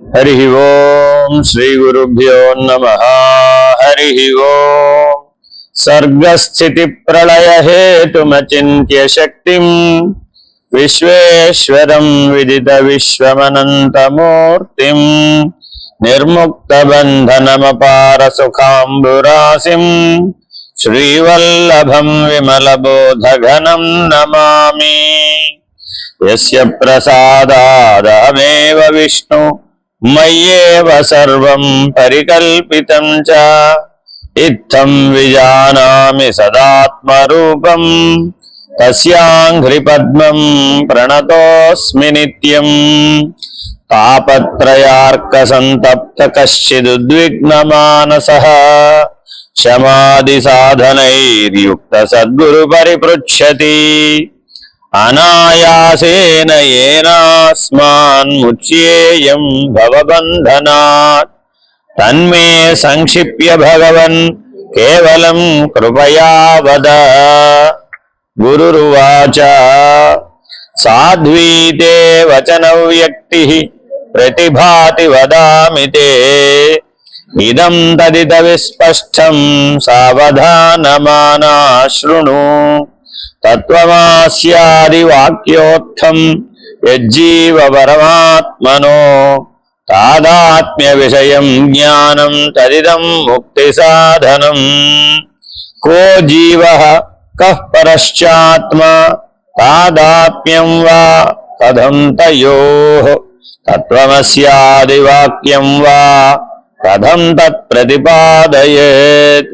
हरि ओम श्री गुरुभ्यो नमः। हरि ओम सर्गस्थिति प्रलय हेतुमचिन्त्य शक्तिं विश्वेश्वरं विदित विश्वमनन्तमूर्तिं निर्मुक्त बन्धनमपार सुखाम्बुराशिं श्रीवल्लभं विमलबोधघनं नमामि। यस्य प्रसादादहमेव विष्णु मय्येव सर्वं परिकल्पितं च इत्थं विजानामि सदात्मरूपं तस्याङ्घ्रिपद्मं प्रणतोऽस्मि नित्यं। तापत्रयार्कसन्तप्त कश्चिदुद्विग्नमानसः शमादिसाधनैर्युक्त सद्गुरुपरिपृच्छति अनायासेन येनास्मान्मुच्येयं भवबन्धनात् तन्मे संक्षिप्य भगवन् केवलं कृपया वद। गुरुरुवाच साध्वीते वचनव्यक्तिः प्रतिभाति वदामि ते इदं तदितविस्पष्टं सावधानमाना शृणु। तत्त्वमास्यादिवाक्योत्थं यज्जीव परमात्मनो तादात्म्य विषयं ज्ञानं तदिदं मुक्तिसाधनं। को जीवः कः परश्चात्मा तादात्म्यं वा कथं तयोः तत्त्वमस्यादिवाक्यं वा कथं तत्प्रतिपादयेत्।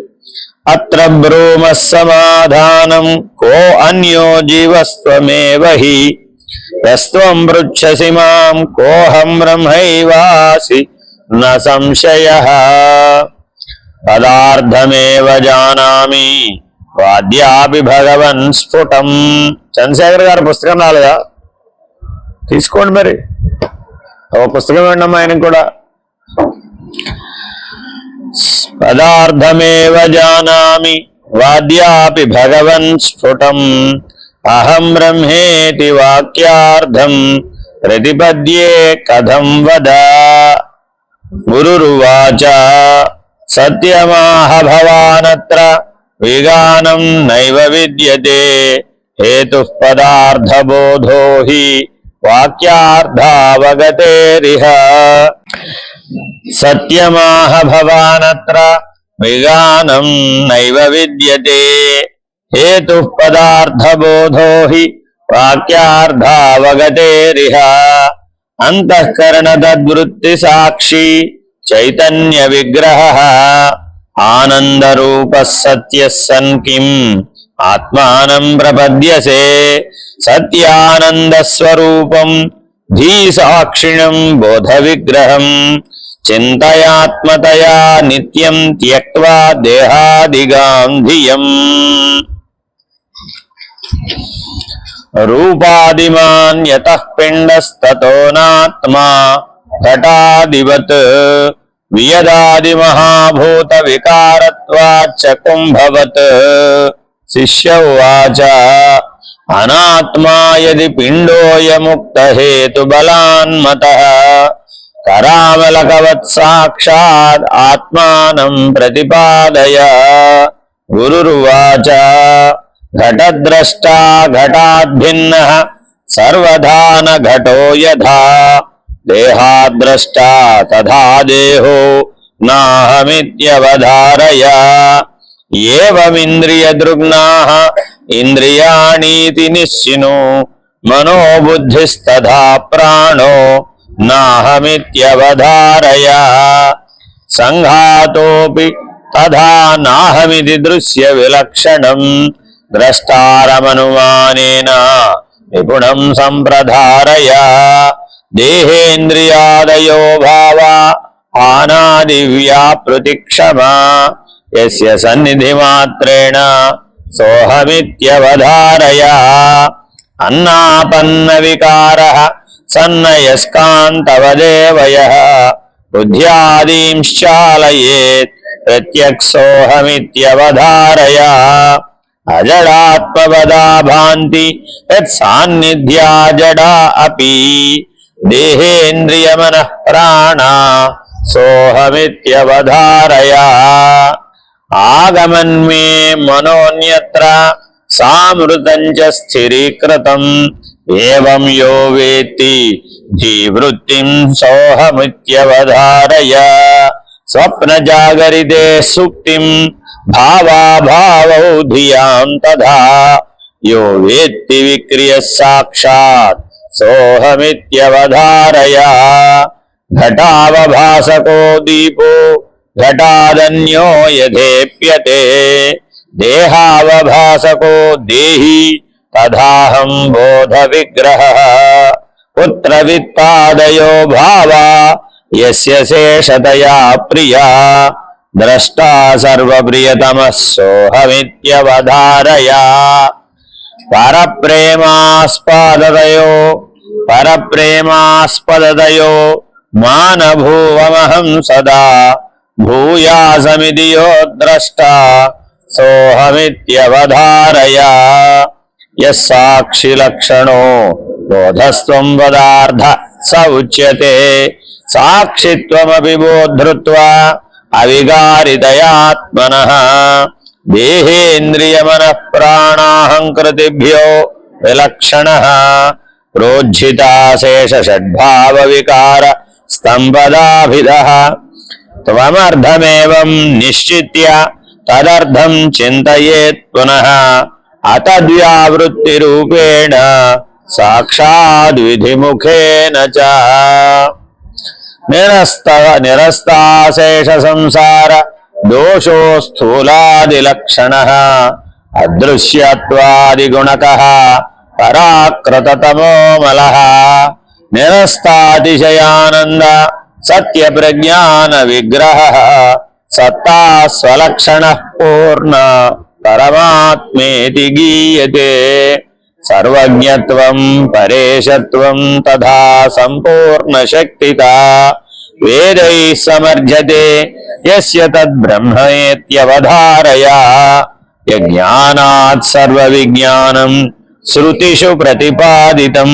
अत्र ब्रूमः समाधानं को अन्यो जीवस्त्वमेव हि यस्त्वं पृच्छसि मां कोऽहं ब्रह्मैवासि न संशयः। पदार्थमेव जानामि వాద్యాపి భగవన్ స్ఫుటం. చంద్రశేఖర్ గారి పుస్తకం రాలేదా? తీసుకోండి, మరి ఒక పుస్తకం విన్నాం ఆయనకు కూడా. పదార్థమేవ జానామి వాద్యాపి భగవన్ స్ఫుటం అహం బ్రహ్మేతి వాక్యార్థం ప్రతిపద్యే కథం వద. గురురువాచ సత్యమాహ భవానత్ర విగానం నైవ విద్యతే హేతుః పదార్థబోధో హి వాక్యార్థావగతేరిహ. సత్యమాహ భవానత్ర విగానం నైవ విద్యతే హేతుః పదార్థబోధో హి వాక్యార్థావగతేరిహ. అంతఃకరణ తద్వృత్తి సాక్షి చైతన్య విగ్రహః ఆనందరూపः సత్యः సన్ కిం ఆత్మానం ప్రపద్యసే. సత్యానందస్వరూపం ధీసాక్షిణం బోధ విగ్రహం చింతయాత్మతయా నిత్యం త్యక్త్వా దేహాదిగాం ధియం. రూపాదిమాన్ యతః పిండస్తతో నాత్మా ఘటాదివత్ వియదాది మహాభూత వికారత్వాచ్చ కుంభవత్. శిష్య ఉవాచ అనాత్మా యది పిండోయముక్త హేతు బలాన్మతః కరామలకవత్ సాక్షాద్ ఆత్మానం ప్రతిపాదయ. గురురువాచ ఘటద్రష్టా ఘటాద్భిన్నః సర్వధా న ఘటో యథా దేహాద్రష్టా తథా దేహో నాహమిత్యవధారయ. ఏవమింద్రియదృగ్నాః ఇంద్రియాణీతి నిశ్చినో మనోబుద్ధిస్తథా ప్రాణో నాహమిత్యవధారయ. సంఘాతోపి తథా నాహమితి దృశ్య విలక్షణం ద్రష్టారమనుమానేన నిపుణం సంప్రధారయ. దేహేంద్రియాదయో భావా ఆనాదివ్యాపృతిక్షమా యస్య సన్నిధిమాత్రేణ సోహమిత్యవధారయ. అన్నాపన్న వికారః సన్నయస్కాంతవదేవయః బుద్ధ్యాదీంశ్చాలయేత్ ప్రత్యక్సోహమిత్యవధారయ. అజడాత్మవదా భాంతి యత్ సాన్నిధ్యా జడా అపి దేహేంద్రియ మనః ప్రాణ సోహమిత్యవధారయ ఆగమన్మే మనోన్యత్ర సామృతం చ స్థిరీకృతం ఏవం యో వేత్తి ధీవృత్తిం సోహమిత్యవధారయ స్వప్న జాగరితే సుప్తిం భావాభావౌ ధియాం తథా యో వేత్తి విక్రియ సాక్షాత్ సోహమిత్యవధారయ ఘటావభాసకో దీపో ఘటాదన్యో యథేప్యతే దేహావభాసకో దేహి తథాహం బోధ విగ్రహ పుత్ర విత్తాదయో భావా యస్య శేషతయా ప్రియా ద్రష్టా సర్వప్రియతమః సోహమిత్యవధారయ పరప్రేమాస్పదతయో మానభూవమహం సదా భూయాసమిది యో ద్రష్టా సోహమిత్యవధారయ యస్సాక్షిలక్షణో బోధస్త్వం పదార్థ స ఉచ్యతే సాక్షిత్వమపి బోధృత్వా అవిగారితయాత్మనః దేహేంద్రియ మనః ప్రాణాహంకృతిభ్యో విలక్షణః ప్రోజ్జితాశేష షడ్భావ వికార స్తంభదాభిదః త్వమర్థమేవం నిశ్చిత్య తదర్థం చింతయేత్ పునః అతద్వ్యావృత్తిరూపేణ సాక్షాద్విధిముఖేన చ నిరస్తాశేష సంసార దోషో స్థూలాదిలక్షణః అదృశ్యత్వాదిగుణకః పరాకృతతమో మలః నిరస్తాతిశయానంద సత్యప్రజ్ఞాన విగ్రహః సత్తా స్వలక్షణః పూర్ణ పరమాత్మేతి గీయతే సర్వజ్ఞత్వం పరేశత్వం తథా సంపూర్ణ శక్తితా వేదైః సమర్ధ్యతే యస్య తద్బ్రహ్మేత్యవధారయ యజ్ఞానాత్ సర్వవిజ్ఞానం శృతిషు ప్రతిపాదితం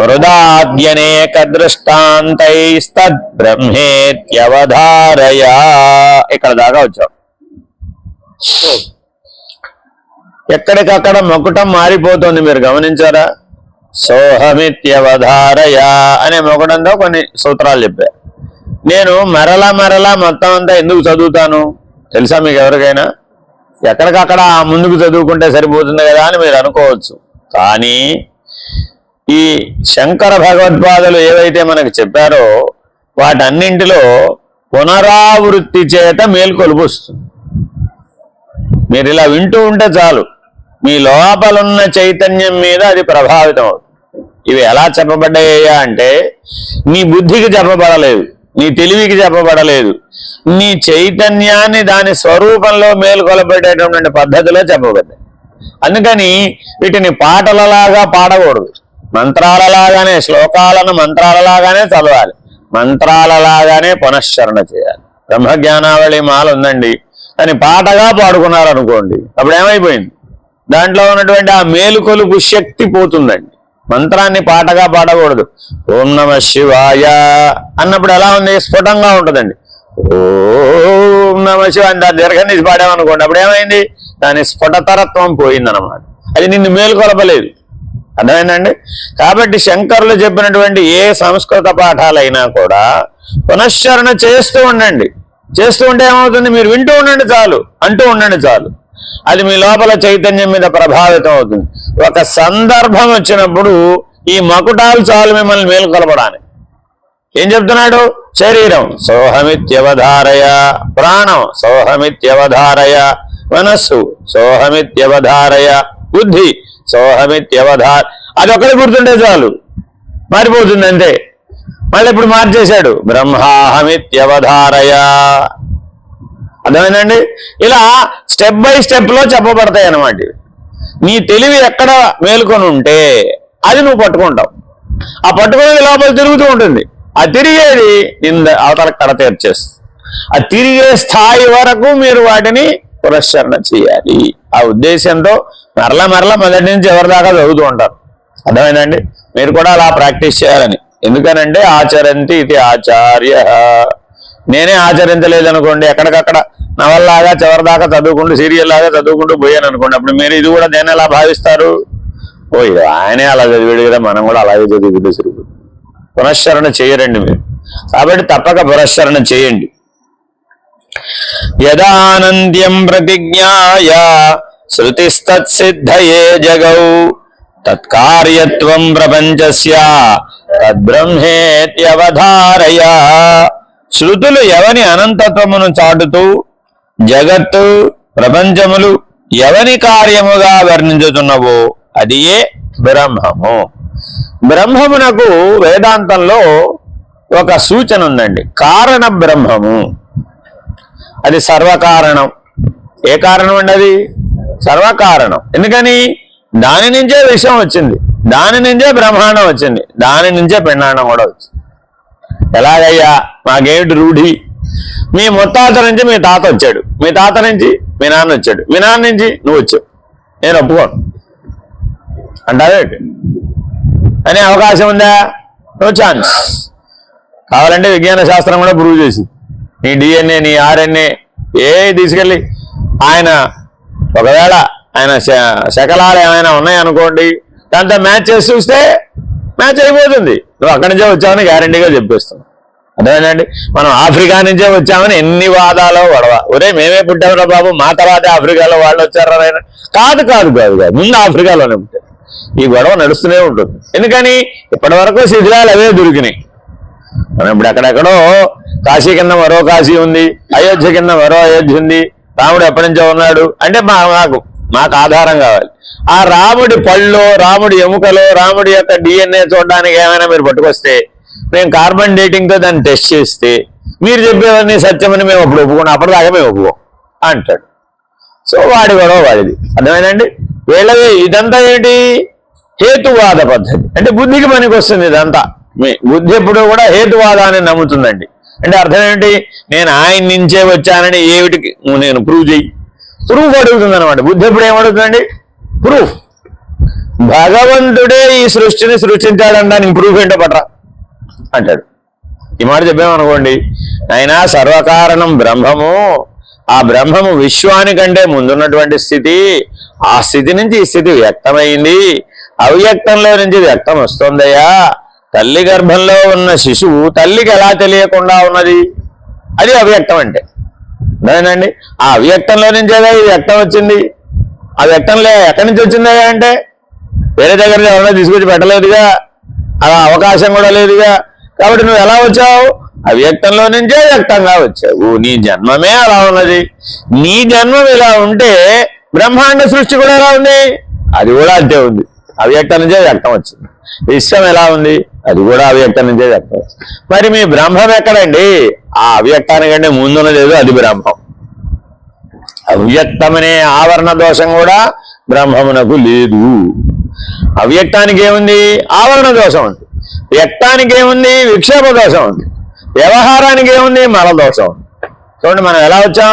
హృదాద్యనేక దృష్టాంతైస్తద్బ్రహ్మేత్యవధారయ. ఇక్కడ దాకా వచ్చాం. ఎక్కడికక్కడ మొక్కటం మారిపోతుంది, మీరు గమనించారా? సోహమిత్యవధారయ అనే మొక్కడంతో కొన్ని సూత్రాలు చెప్పారు. నేను మరలా మొత్తం అంతా ఎందుకు చదువుతాను తెలుసా మీకు ఎవరికైనా? ఎక్కడికక్కడ ముందుకు చదువుకుంటే సరిపోతుంది కదా అని మీరు అనుకోవచ్చు. కానీ ఈ శంకర భగవత్పాదులు ఏవైతే మనకు చెప్పారో వాటన్నింటిలో పునరావృత్తి చేత మేల్కొలుపు వస్తుంది. మీరు ఇలా వింటూ ఉంటే చాలు, మీ లోపలున్న చైతన్యం మీద అది ప్రభావితం అవుతుంది. ఇవి ఎలా చెప్పబడ్డాయ్యా అంటే, నీ బుద్ధికి చెప్పబడలేదు, నీ తెలివికి చెప్పబడలేదు, నీ చైతన్యాన్ని దాని స్వరూపంలో మేలుకొలబెట్టేటటువంటి పద్ధతిలో చెప్పబడ్డాయి. అందుకని వీటిని పాటలలాగా పాడకూడదు, మంత్రాలలాగానే, శ్లోకాలను మంత్రాలలాగానే చదవాలి, మంత్రాలలాగానే పునశ్చరణ చేయాలి. బ్రహ్మజ్ఞానావళి మాల ఉందండి అని పాటగా పాడుకున్నారనుకోండి, అప్పుడు ఏమైపోయింది? దాంట్లో ఉన్నటువంటి ఆ మేలుకొలుపు శక్తి పోతుందండి. మంత్రాన్ని పాటగా పాడకూడదు. ఓం నమః శివాయ అన్నప్పుడు ఎలా ఉంది? స్ఫుటంగా ఉంటుందండి. ఓం నమః శివాయ దాని దీర్ఘం తీసి పాడామనుకోండి, అప్పుడు ఏమైంది? దాని స్ఫుటతరత్వం పోయిందన్నమాట. అది నిన్ను మేలుకొలపలేదు. అర్థమైందండి? కాబట్టి శంకరులు చెప్పినటువంటి ఏ సంస్కృత పాఠాలైనా కూడా పునశ్చరణ చేస్తూ ఉండండి. చేస్తూ ఉంటే ఏమవుతుంది? మీరు వింటూ ఉండండి చాలు, అంటూ ఉండండి చాలు, అది మీ లోపల చైతన్యం మీద ప్రభావితం అవుతుంది. ఒక సందర్భం వచ్చినప్పుడు ఈ మకుటాలు చాలు మిమ్మల్ని మేలుకొలపడానికి. ఏం చెప్తున్నాడు? శరీరం సోహమిత్యవధారయ, ప్రాణం సోహమిత్యవధారయ, మనస్సు సోహమిత్యవధారయ, బుద్ధి సోహమిత్యవధార. అదొక్కటి గుర్తుంటే చాలు, మారిపోతుంది అంతే. మళ్ళీ ఇప్పుడు మార్చేశాడు, బ్రహ్మాహమిత్యవధారయ. అర్థమైందండి? ఇలా స్టెప్ బై స్టెప్ లో చెప్పబడతాయి అన్నమాట. నీ తెలివి ఎక్కడ మేలుకొని ఉంటే అది నువ్వు పట్టుకుంటావు. ఆ పట్టుకునేది లోపల తిరుగుతూ ఉంటుంది. ఆ తిరిగేది నింద అవతల కడ తీర్చేస్తుంది. ఆ తిరిగే స్థాయి వరకు మీరు వాటిని పురస్కరణ చేయాలి. ఆ ఉద్దేశంతో మరలా మొదటి నుంచి ఎవరి దాకా చదువుతూ ఉంటారు. అర్థమైందండి? మీరు కూడా అలా ప్రాక్టీస్ చేయాలని ఎందుకనంటే ఆచరంతి ఇది ఆచార్య. నేనే ఆచరించలేదనుకోండి, ఎక్కడికక్కడ నవల్లాగా చివరిదాకా చదువుకుంటూ సీరియల్ లాగా చదువుకుంటూ పోయాను అనుకోండి, అప్పుడు మీరు ఇది కూడా దేని ఎలా భావిస్తారు? ఓ ఇది ఆయనే అలా చదివాడు కదా, మనం కూడా అలాగే చదువుకుంటూ సరిపోతుంది. పునశ్చరణ చేయరండి మీరు. కాబట్టి తప్పక పునశ్చరణ చేయండి. యదానంద్యం ప్రతిజ్ఞాయ శృతిస్తత్సిద్ధయే జగౌ తత్కార్యత్వం ప్రపంచస్య తద్బ్రహ్మేత్యవధారయ. శృతులు ఎవని అనంతత్వమును చాటుతూ జగత్తు ప్రపంచములు ఎవని కార్యముగా వర్ణించుతున్నవో అది ఏ బ్రహ్మము. బ్రహ్మమునకు వేదాంతంలో ఒక సూచన ఉందండి, కారణ బ్రహ్మము. అది సర్వకారణం. ఏ కారణం అండి? అది సర్వకారణం. ఎందుకని? దాని నుంచే విషయం వచ్చింది, దాని నుంచే బ్రహ్మాండం వచ్చింది, దాని నుంచే పిండాండం కూడా వచ్చింది. ఎలాగయ్యా? మాకేమిటి రూఢి? మీ ముత్తాత నుంచి మీ తాత వచ్చాడు, మీ తాత నుంచి మీ నాన్న వచ్చాడు, మీ నాన్న నుంచి నువ్వు వచ్చావు, నేను ఒప్పుకోను అంటావేంటి? అనే అవకాశం ఉందా? No chance. కావాలంటే విజ్ఞాన శాస్త్రం కూడా ప్రూవ్ చేసి నీ డిఎన్ఏ నీ ఆర్ఎన్ఏ తీసుకెళ్ళి ఆయన ఒకవేళ ఆయన శకలాలు ఏమైనా ఉన్నాయనుకోండి, దాంతో మ్యాచ్ చేసి చూస్తే మ్యాచ్ అయిపోతుంది. నువ్వు అక్కడి నుంచే వచ్చావని గ్యారంటీగా చెప్పేస్తున్నావు. అర్థమైందండి? మనం ఆఫ్రికా నుంచే వచ్చామని ఎన్ని వాదాలో గొడవ. ఒరే మేమే పుట్టామరా బాబు, మా తర్వాతే ఆఫ్రికాలో వాళ్ళు వచ్చారా? కాదు కాదు కాదు కాదు, ముందు ఆఫ్రికాలోనే పుట్టారు. ఈ గొడవ నడుస్తూనే ఉంటుంది. ఎందుకని? ఇప్పటి వరకు శిథిలాలు అవే దొరికినాయి. మనం ఇప్పుడు ఎక్కడెక్కడో కాశీ కింద మరో కాశీ ఉంది, అయోధ్య కింద మరో అయోధ్య ఉంది, రాముడు ఎప్పటి నుంచో ఉన్నాడు అంటే మాకు ఆధారం కావాలి. ఆ రాముడి పళ్ళు, రాముడి ఎముకలో రాముడి యొక్క డిఎన్ఏ చూడడానికి ఏమైనా మీరు పట్టుకొస్తే, మేము కార్బన్ డేటింగ్తో దాన్ని టెస్ట్ చేస్తే మీరు చెప్పేవన్నీ సత్యమని మేము అప్పుడు ఒప్పుకున్నాం, అప్పటిదాకా మేము ఒప్పుకోం అంటాడు. సో వాడి గొడవ వాడిది. అర్థమైందండి? వీళ్ళది ఇదంతా ఏంటి? హేతువాద పద్ధతి. అంటే బుద్ధికి పనికి వస్తుంది ఇదంతా. మీ బుద్ధి ఎప్పుడు కూడా హేతువాదాన్ని నమ్ముతుందండి. అంటే అర్థం ఏంటి? నేను ఆయన నుంచే వచ్చానని ఏమిటికి నేను ప్రూవ్ చెయ్యి, ప్రూఫ్ అడుగుతుంది అనమాట. బుద్ధి ఎప్పుడు ఏమడుగుతుందండి? ప్రూఫ్. భగవంతుడే ఈ సృష్టిని సృష్టించాడనడానికి ప్రూఫ్ ఏంటో పట్రా అంటాడు. ఈ మాట చెప్పామనుకోండి, అయినా సర్వకారణం బ్రహ్మము, ఆ బ్రహ్మము విశ్వానికంటే ముందున్నటువంటి స్థితి, ఆ స్థితి నుంచి ఈ స్థితి వ్యక్తమైంది, అవ్యక్తంలో నుంచి వ్యక్తం వస్తుందయ్యా. తల్లి గర్భంలో ఉన్న శిశువు తల్లికి ఎలా తెలియకుండా ఉన్నది? అది అవ్యక్తం అంటే. అదేనండి, ఆ అవ్యక్తంలో నుంచేదా ఇది వ్యక్తం వచ్చింది. ఆ వ్యక్తంలో ఎక్కడి నుంచి వచ్చిందయ్యా అంటే వేరే దగ్గర ఎవరైనా తీసుకొచ్చి పెట్టలేదుగా, అలా అవకాశం కూడా లేదుగా. కాబట్టి నువ్వు ఎలా వచ్చావు? అవ్యక్తంలో నుంచే వ్యక్తంగా వచ్చావు. నీ జన్మమే అలా ఉన్నది. నీ జన్మం ఇలా ఉంటే బ్రహ్మాండ సృష్టి కూడా ఎలా ఉంది? అది కూడా అంతే ఉంది. అవ్యక్తం నుంచే వ్యక్తం వచ్చింది. విశ్వం ఎలా ఉంది? అది కూడా అవ్యక్తం నుంచే వ్యక్తం వచ్చింది. మరి మీ బ్రహ్మం ఎక్కడండి? ఆ అవ్యక్తానికంటే ముందున్నది ఏదో అది బ్రహ్మం. అవ్యక్తమనే ఆవరణ దోషం కూడా బ్రహ్మమునకు లేదు. అవ్యక్తానికి ఏముంది? ఆవరణ దోషం ఉంది. వ్యక్తానికి ఏముంది? విక్షేప దోషం ఉంది. వ్యవహారానికి ఏముంది? మల దోషం ఉంది. చూడండి మనం ఎలా వచ్చాం?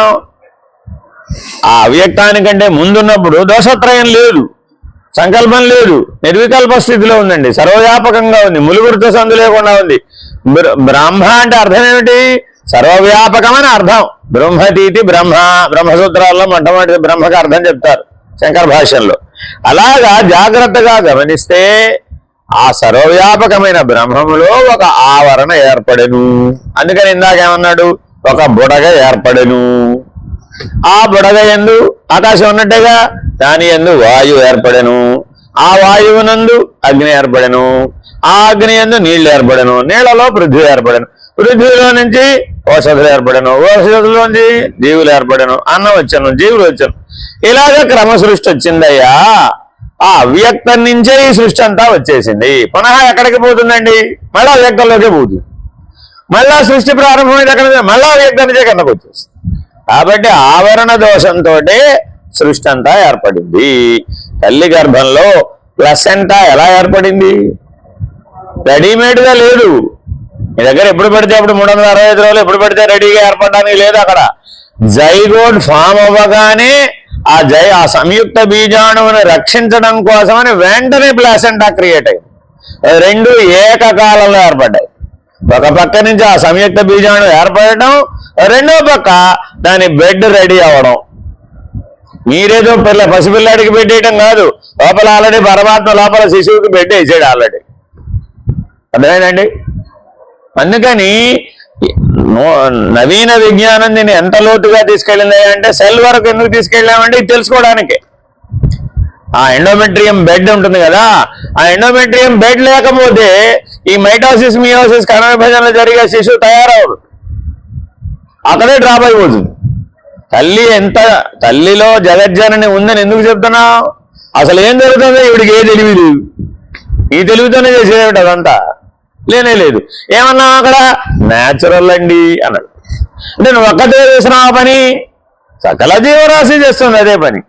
ఆ అవ్యక్తానికంటే ముందున్నప్పుడు దోషత్రయం లేదు, సంకల్పం లేదు, నిర్వికల్ప స్థితిలో ఉందండి, సర్వవ్యాపకంగా ఉంది, ములుగురితో సందు లేకుండా ఉంది. బ్రహ్మ అంటే అర్థం ఏమిటి? సర్వవ్యాపకమని అర్థం. బ్రహ్మతీతి బ్రహ్మ, బ్రహ్మసూత్రాల్లో మొట్టమొదటి బ్రహ్మకి అర్థం చెప్తారు శంకర భాష్యంలో. అలాగా జాగ్రత్తగా గమనిస్తే ఆ సర్వవ్యాపకమైన బ్రహ్మములో ఒక ఆవరణ ఏర్పడెను. అందుకని ఇందాకేమన్నాడు? ఒక బుడగ ఏర్పడెను. ఆ బుడగ యందు ఆకాశం ఉన్నట్టేగా, దాని యందు వాయువు ఏర్పడెను. ఆ వాయువునందు అగ్ని ఏర్పడెను. ఆ అగ్ని యందు నీళ్లు ఏర్పడెను. నీళ్లలో పృథ్వీ ఏర్పడెను. పృథ్వీలో నుంచి ఔషధులు ఏర్పడెను. ఔషధులోంచి జీవులు ఏర్పడెను. అన్నం వచ్చాను, జీవులు వచ్చాను. ఇలాగ క్రమ సృష్టి వచ్చిందయ్యా. ఆ అవ్యక్తం నుంచే ఈ సృష్టి అంతా వచ్చేసింది. పునః ఎక్కడికి పోతుందండి? మళ్ళా అవ్యక్తంలోకే పోతుంది. మళ్ళా సృష్టి ప్రారంభమైంది ఎక్కడ? మళ్ళా అవ్యక్తం నుంచే కిందకు వచ్చేస్తుంది. కాబట్టి ఆవరణ దోషంతో సృష్టి అంతా ఏర్పడింది. తల్లి గర్భంలో ప్లసెంటా ఎలా ఏర్పడింది? రెడీమేడ్ గా లేదు. మీ దగ్గర ఎప్పుడు పడితే అప్పుడు 365 రోజులు ఎప్పుడు పడితే రెడీగా ఏర్పడడానికి లేదు. అక్కడ జైగోట్ ఫామ్ అవ్వగానే ఆ సంయుక్త బీజాణువును రక్షించడం కోసమని వెంటనే ప్లాసెంటా క్రియేట్ అయింది. రెండు ఏకకాలంలో ఏర్పడ్డాయి. ఒక పక్క నుంచి ఆ సంయుక్త బీజాణు ఏర్పడటం, రెండో పక్క దాని బెడ్ రెడీ అవ్వడం. మీరేదో పసిపిల్లాడికి పెట్టేయటం కాదు, లోపల ఆల్రెడీ పరమాత్మ లోపల శిశువుకి బెడ్ వేసాడు ఆల్రెడీ. అర్థమైందండి? అందుకని నవీన విజ్ఞానం దీన్ని ఎంత లోతుగా తీసుకెళ్ళింది అంటే సెల్ వరకు ఎందుకు తీసుకెళ్ళామంటే ఇది తెలుసుకోవడానికి. ఆ ఎండోమెట్రియం బెడ్ ఉంటుంది కదా, ఆ ఎండోమెట్రియం బెడ్ లేకపోతే ఈ మైటోసిస్ మియోసిస్ కణ విభజనలు జరిగే శిశువు తయారవదు, అక్కడే డ్రాప్ అయిపోతుంది. తల్లిలో జగజ్జనని ఉందని ఎందుకు చెప్తున్నావు? అసలు ఏం జరుగుతుందో ఇవిడికి ఏ తెలివి లేదు, ఈ తెలివితోనే చేసేది అదంతా లేనే లేదు. ఏమన్నా అక్కడ న్యాచురల్ అండి అన్నాడు. అంటే నువ్వు ఒక్కటే చేసినావు పని, సకల జీవరాశి చేస్తుంది అదే పని.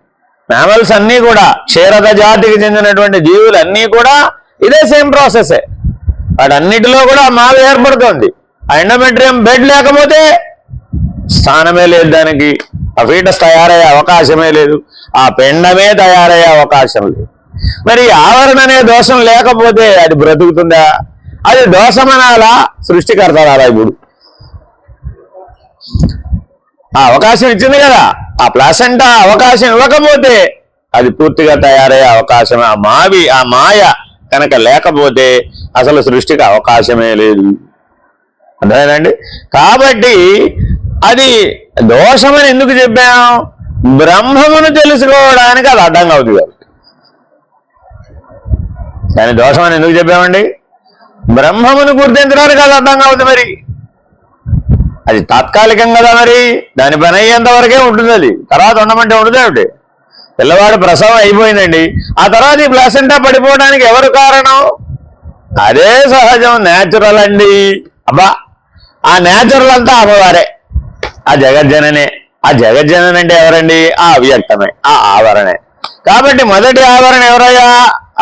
మ్యామల్స్ అన్నీ కూడా, క్షీరద జాతికి చెందినటువంటి జీవులు అన్నీ కూడా ఇదే సేమ్ ప్రాసెసే. వాటన్నిటిలో కూడా మావి ఏర్పడుతుంది. ఆ ఎండోమెట్రియం బెడ్ లేకపోతే స్థానమే లేదు దానికి, ఆ ఫీటస్ తయారయ్యే అవకాశమే లేదు, ఆ పిండమే తయారయ్యే అవకాశం లేదు. మరి ఆవరణ అనే దోషం లేకపోతే అది బ్రతుకుతుందా? అది దోషమనాలా, సృష్టికర్త రాలా? ఇప్పుడు ఆ అవకాశం ఇచ్చింది కదా, ఆ ప్లాసెంటా అవకాశం ఇవ్వకపోతే అది పూర్తిగా తయారయ్యే అవకాశం, ఆ మాయ కనుక లేకపోతే అసలు సృష్టికి అవకాశమే లేదు. అర్థమేనండి? కాబట్టి అది దోషమని ఎందుకు చెప్పాం? బ్రహ్మమును తెలుసుకోవడానికి అది అడ్డంగా అవుతుంది కాబట్టి. దాని దోషమని ఎందుకు చెప్పామండి? బ్రహ్మమును గుర్తించడానికి అది అడ్డంగా అవుతుంది. మరి అది తాత్కాలికం కదా, మరి దాని పని అయ్యేంత వరకే ఉంటుంది. అది తర్వాత ఉండమంటే ఉండదు ఏమిటి? పిల్లవాడు ప్రసవం అయిపోయిందండి, ఆ తర్వాత ఈ ప్లాసెంటా పడిపోవడానికి ఎవరు కారణం? అదే సహజం, న్యాచురల్ అండి. అబ్బా, ఆ న్యాచురల్ అంతా అమ్మవారే, ఆ జగజ్జననే. ఆ జగజ్జనని అంటే ఎవరండి? ఆ అవ్యక్తమే, ఆ ఆవరణే. కాబట్టి మొదటి ఆవరణ ఎవరయ్యా?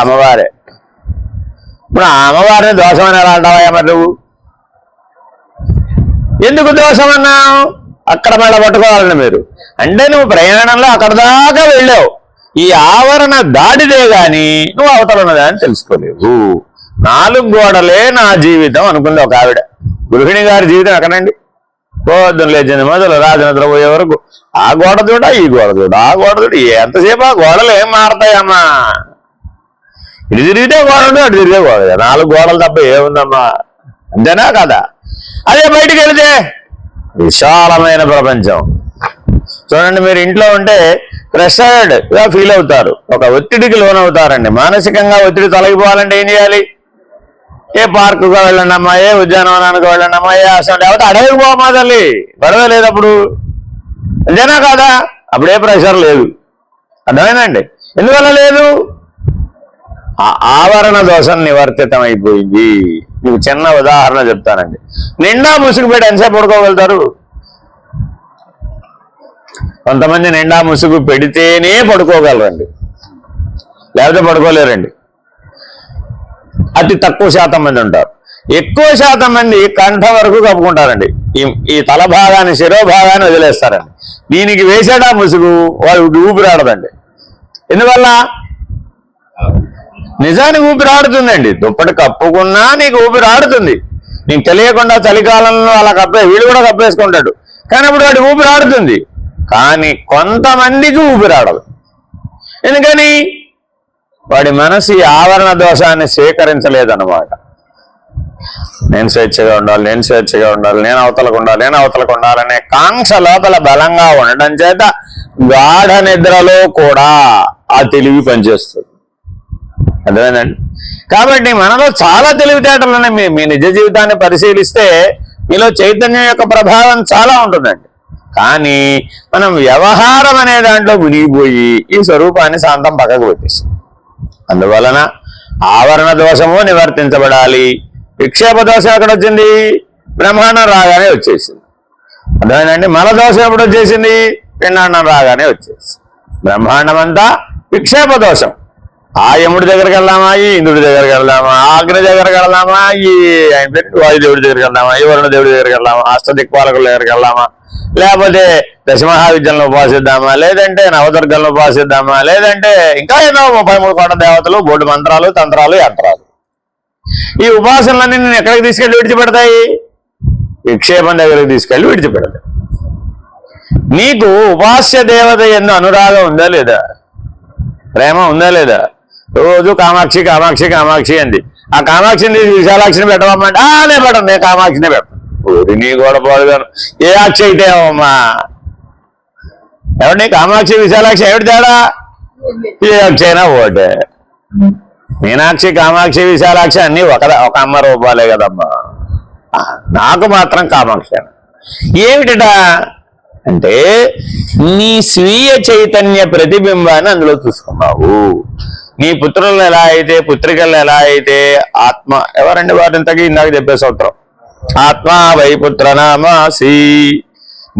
అమ్మవారే. ఇప్పుడు ఆ అమ్మవారిని దోషమని ఎలా అంటావయ్యా మరి నువ్వు? ఎందుకు దోషం అన్నావు? అక్కడ మళ్ళీ పట్టుకోవాలని మీరు అంటే నువ్వు ప్రయాణంలో అక్కడ దాకా వెళ్ళావు, ఈ ఆవరణ దాటిదే గాని నువ్వు అవతల ఉన్నదాన్ని తెలుసుకోలేవు. 4 గోడలే నా జీవితం అనుకుంది ఒక ఆవిడ. గృహిణి గారి జీవితం ఎక్కడండి? పొద్దున లేచింది మొదలు రాజనిద్ర పోయే వరకు ఆ గోడ చూడ, ఈ గోడ చూడ, ఆ గోడ చూడ, ఎంతసేపు ఆ గోడలు ఏం మారతాయమ్మా? ఇటు తిరిగితే గోడలు, అటు తిరిగే గోడ, 4 గోడలు తప్ప ఏముందమ్మా? అంతేనా కదా? అదే బయటికి వెళితే విశాలమైన ప్రపంచం. చూడండి, మీరు ఇంట్లో ఉంటే ప్రెషర్డ్ గా ఫీల్ అవుతారు, ఒక ఒత్తిడికి లోనవుతారండి. మానసికంగా ఒత్తిడి తొలగిపోవాలంటే ఏం చేయాలి? ఏ పార్కుగా వెళ్ళండి అమ్మా, ఏ ఉద్యానవనానికి వెళ్ళండి అమ్మా, ఏ ఆశ్రమం, లేకపోతే అడవికి పోమా తల్లి, గొడవ లేదప్పుడు. అంతేనా కాదా? అప్పుడే ప్రెషర్ లేదు. అర్థమైందండి? ఎందువల్ల లేదు? ఆ ఆవరణ దోషం నివర్తితం అయిపోయింది. మీకు చిన్న ఉదాహరణ చెప్తానండి. నిండా ముసుగు పెట్టి ఎంతసేపు పడుకోగలుగుతారు? కొంతమంది నిండా ముసుగు పెడితేనే పడుకోగలరండి, లేకపోతే పడుకోలేరండి. అతి తక్కువ శాతం మంది ఉంటారు. ఎక్కువ శాతం మంది కంఠం వరకు కప్పుకుంటారండి. ఈ తల భాగాన్ని, శిరోభాగాన్ని వదిలేస్తారండి. దీనికి వేసాడా ముసుగు, వాడు ఊపిరాడదండి. ఎందువల్ల? నిజానికి ఊపిరాడుతుందండి. దుప్పటి కప్పుకున్నా నీకు ఊపిరాడుతుంది. నీకు తెలియకుండా చలికాలంలో అలా వీడు కూడా కప్పేసుకుంటాడు, కానీ అప్పుడు వాడి ఊపిరాడుతుంది. కానీ కొంతమందికి ఊపిరాడదు. ఎందుకని? వాడి మనసు ఈ ఆవరణ దోషాన్ని స్వీకరించలేదన్నమాట. నేను స్వేచ్ఛగా ఉండాలి, నేను స్వేచ్ఛగా ఉండాలి, నేను అవతలకు ఉండాలి, నేను అవతలకు ఉండాలనే కాంక్ష లోపల బలంగా ఉండడం చేత గాఢ నిద్రలో కూడా ఆ తెలివి పనిచేస్తుంది. అర్థమేనండి? కాబట్టి మనలో చాలా తెలివితేటలు ఉన్నాయి. మీ నిజ జీవితాన్ని పరిశీలిస్తే మీలో చైతన్యం యొక్క ప్రభావం చాలా ఉంటుందండి. కానీ మనం వ్యవహారం అనే దాంట్లో మునిగిపోయి ఈ స్వరూపాన్ని శాంతం పక్కకు పెట్టేస్తాం. అందువలన ఆవరణ దోషము నివర్తించబడాలి. విక్షేప దోషం ఎక్కడ వచ్చింది? బ్రహ్మాండం రాగానే వచ్చేసింది. అర్థమైందండి? మల దోషం ఎప్పుడు వచ్చేసింది? పిండాండం రాగానే వచ్చేసింది. బ్రహ్మాండం అంతా విక్షేప దోషం. ఆ యముడి దగ్గరికి వెళ్దామా, ఈ ఇంద్రుడి దగ్గరికి వెళ్దామా, ఆ అగ్ని దగ్గరికి వెళ్దామా, ఈ వాయుదేవుడి దగ్గరికి వెళ్దామా, ఈ వరుణ దేవుడి దగ్గరికి వెళ్దామా, అష్టదిక్పాలకుల దగ్గరికి వెళ్దామా, లేకపోతే దశమహావిద్యలను ఉపాసిద్దామా, లేదంటే నవదుర్గలను ఉపాసిద్దామా, లేదంటే ఇంకా ఏదో 33 కోట్ల దేవతలు, బోర్డు మంత్రాలు, తంత్రాలు, యంత్రాలు. ఈ ఉపాసనలన్నీ నేను ఎక్కడికి తీసుకెళ్ళి విడిచిపెడతాయి? విక్షేపం దగ్గరికి తీసుకెళ్ళి విడిచిపెడతాయి. నీకు ఉపాస్య దేవత యందు అనురాగం ఉందా లేదా? ప్రేమ ఉందా లేదా? రోజు కామాక్షి కామాక్షి కామాక్షి అంది. ఆ కామాక్షిని తీసి విశాలాక్షిని పెట్టమంటే నేను పెట్టను, నేను కామాక్షినే పెడతాను. ఊరి నీ కూడా పోడుగాను. ఏ అక్షి అయితే అమ్మా, ఎవరిని కామాక్షి విశాలాక్షి ఏమిటి తేడా? ఏ అక్షి అయినా ఒకటే. మీనాక్షి కామాక్షి విశాలాక్షి అన్ని ఒక అమ్మ రూపాలే కదమ్మా. నాకు మాత్రం కామాక్షి ఏమిట అంటే నీ స్వీయ చైతన్య ప్రతిబింబాన్ని అందులో చూసుకున్నావు. నీ పుత్రులను ఎలా అయితే, పుత్రికలను ఎలా అయితే, ఆత్మ ఎవరండి వారిని తగి ఇందాక చెప్పే సూత్రం, ఆత్మ వైపుత్రనామాసి,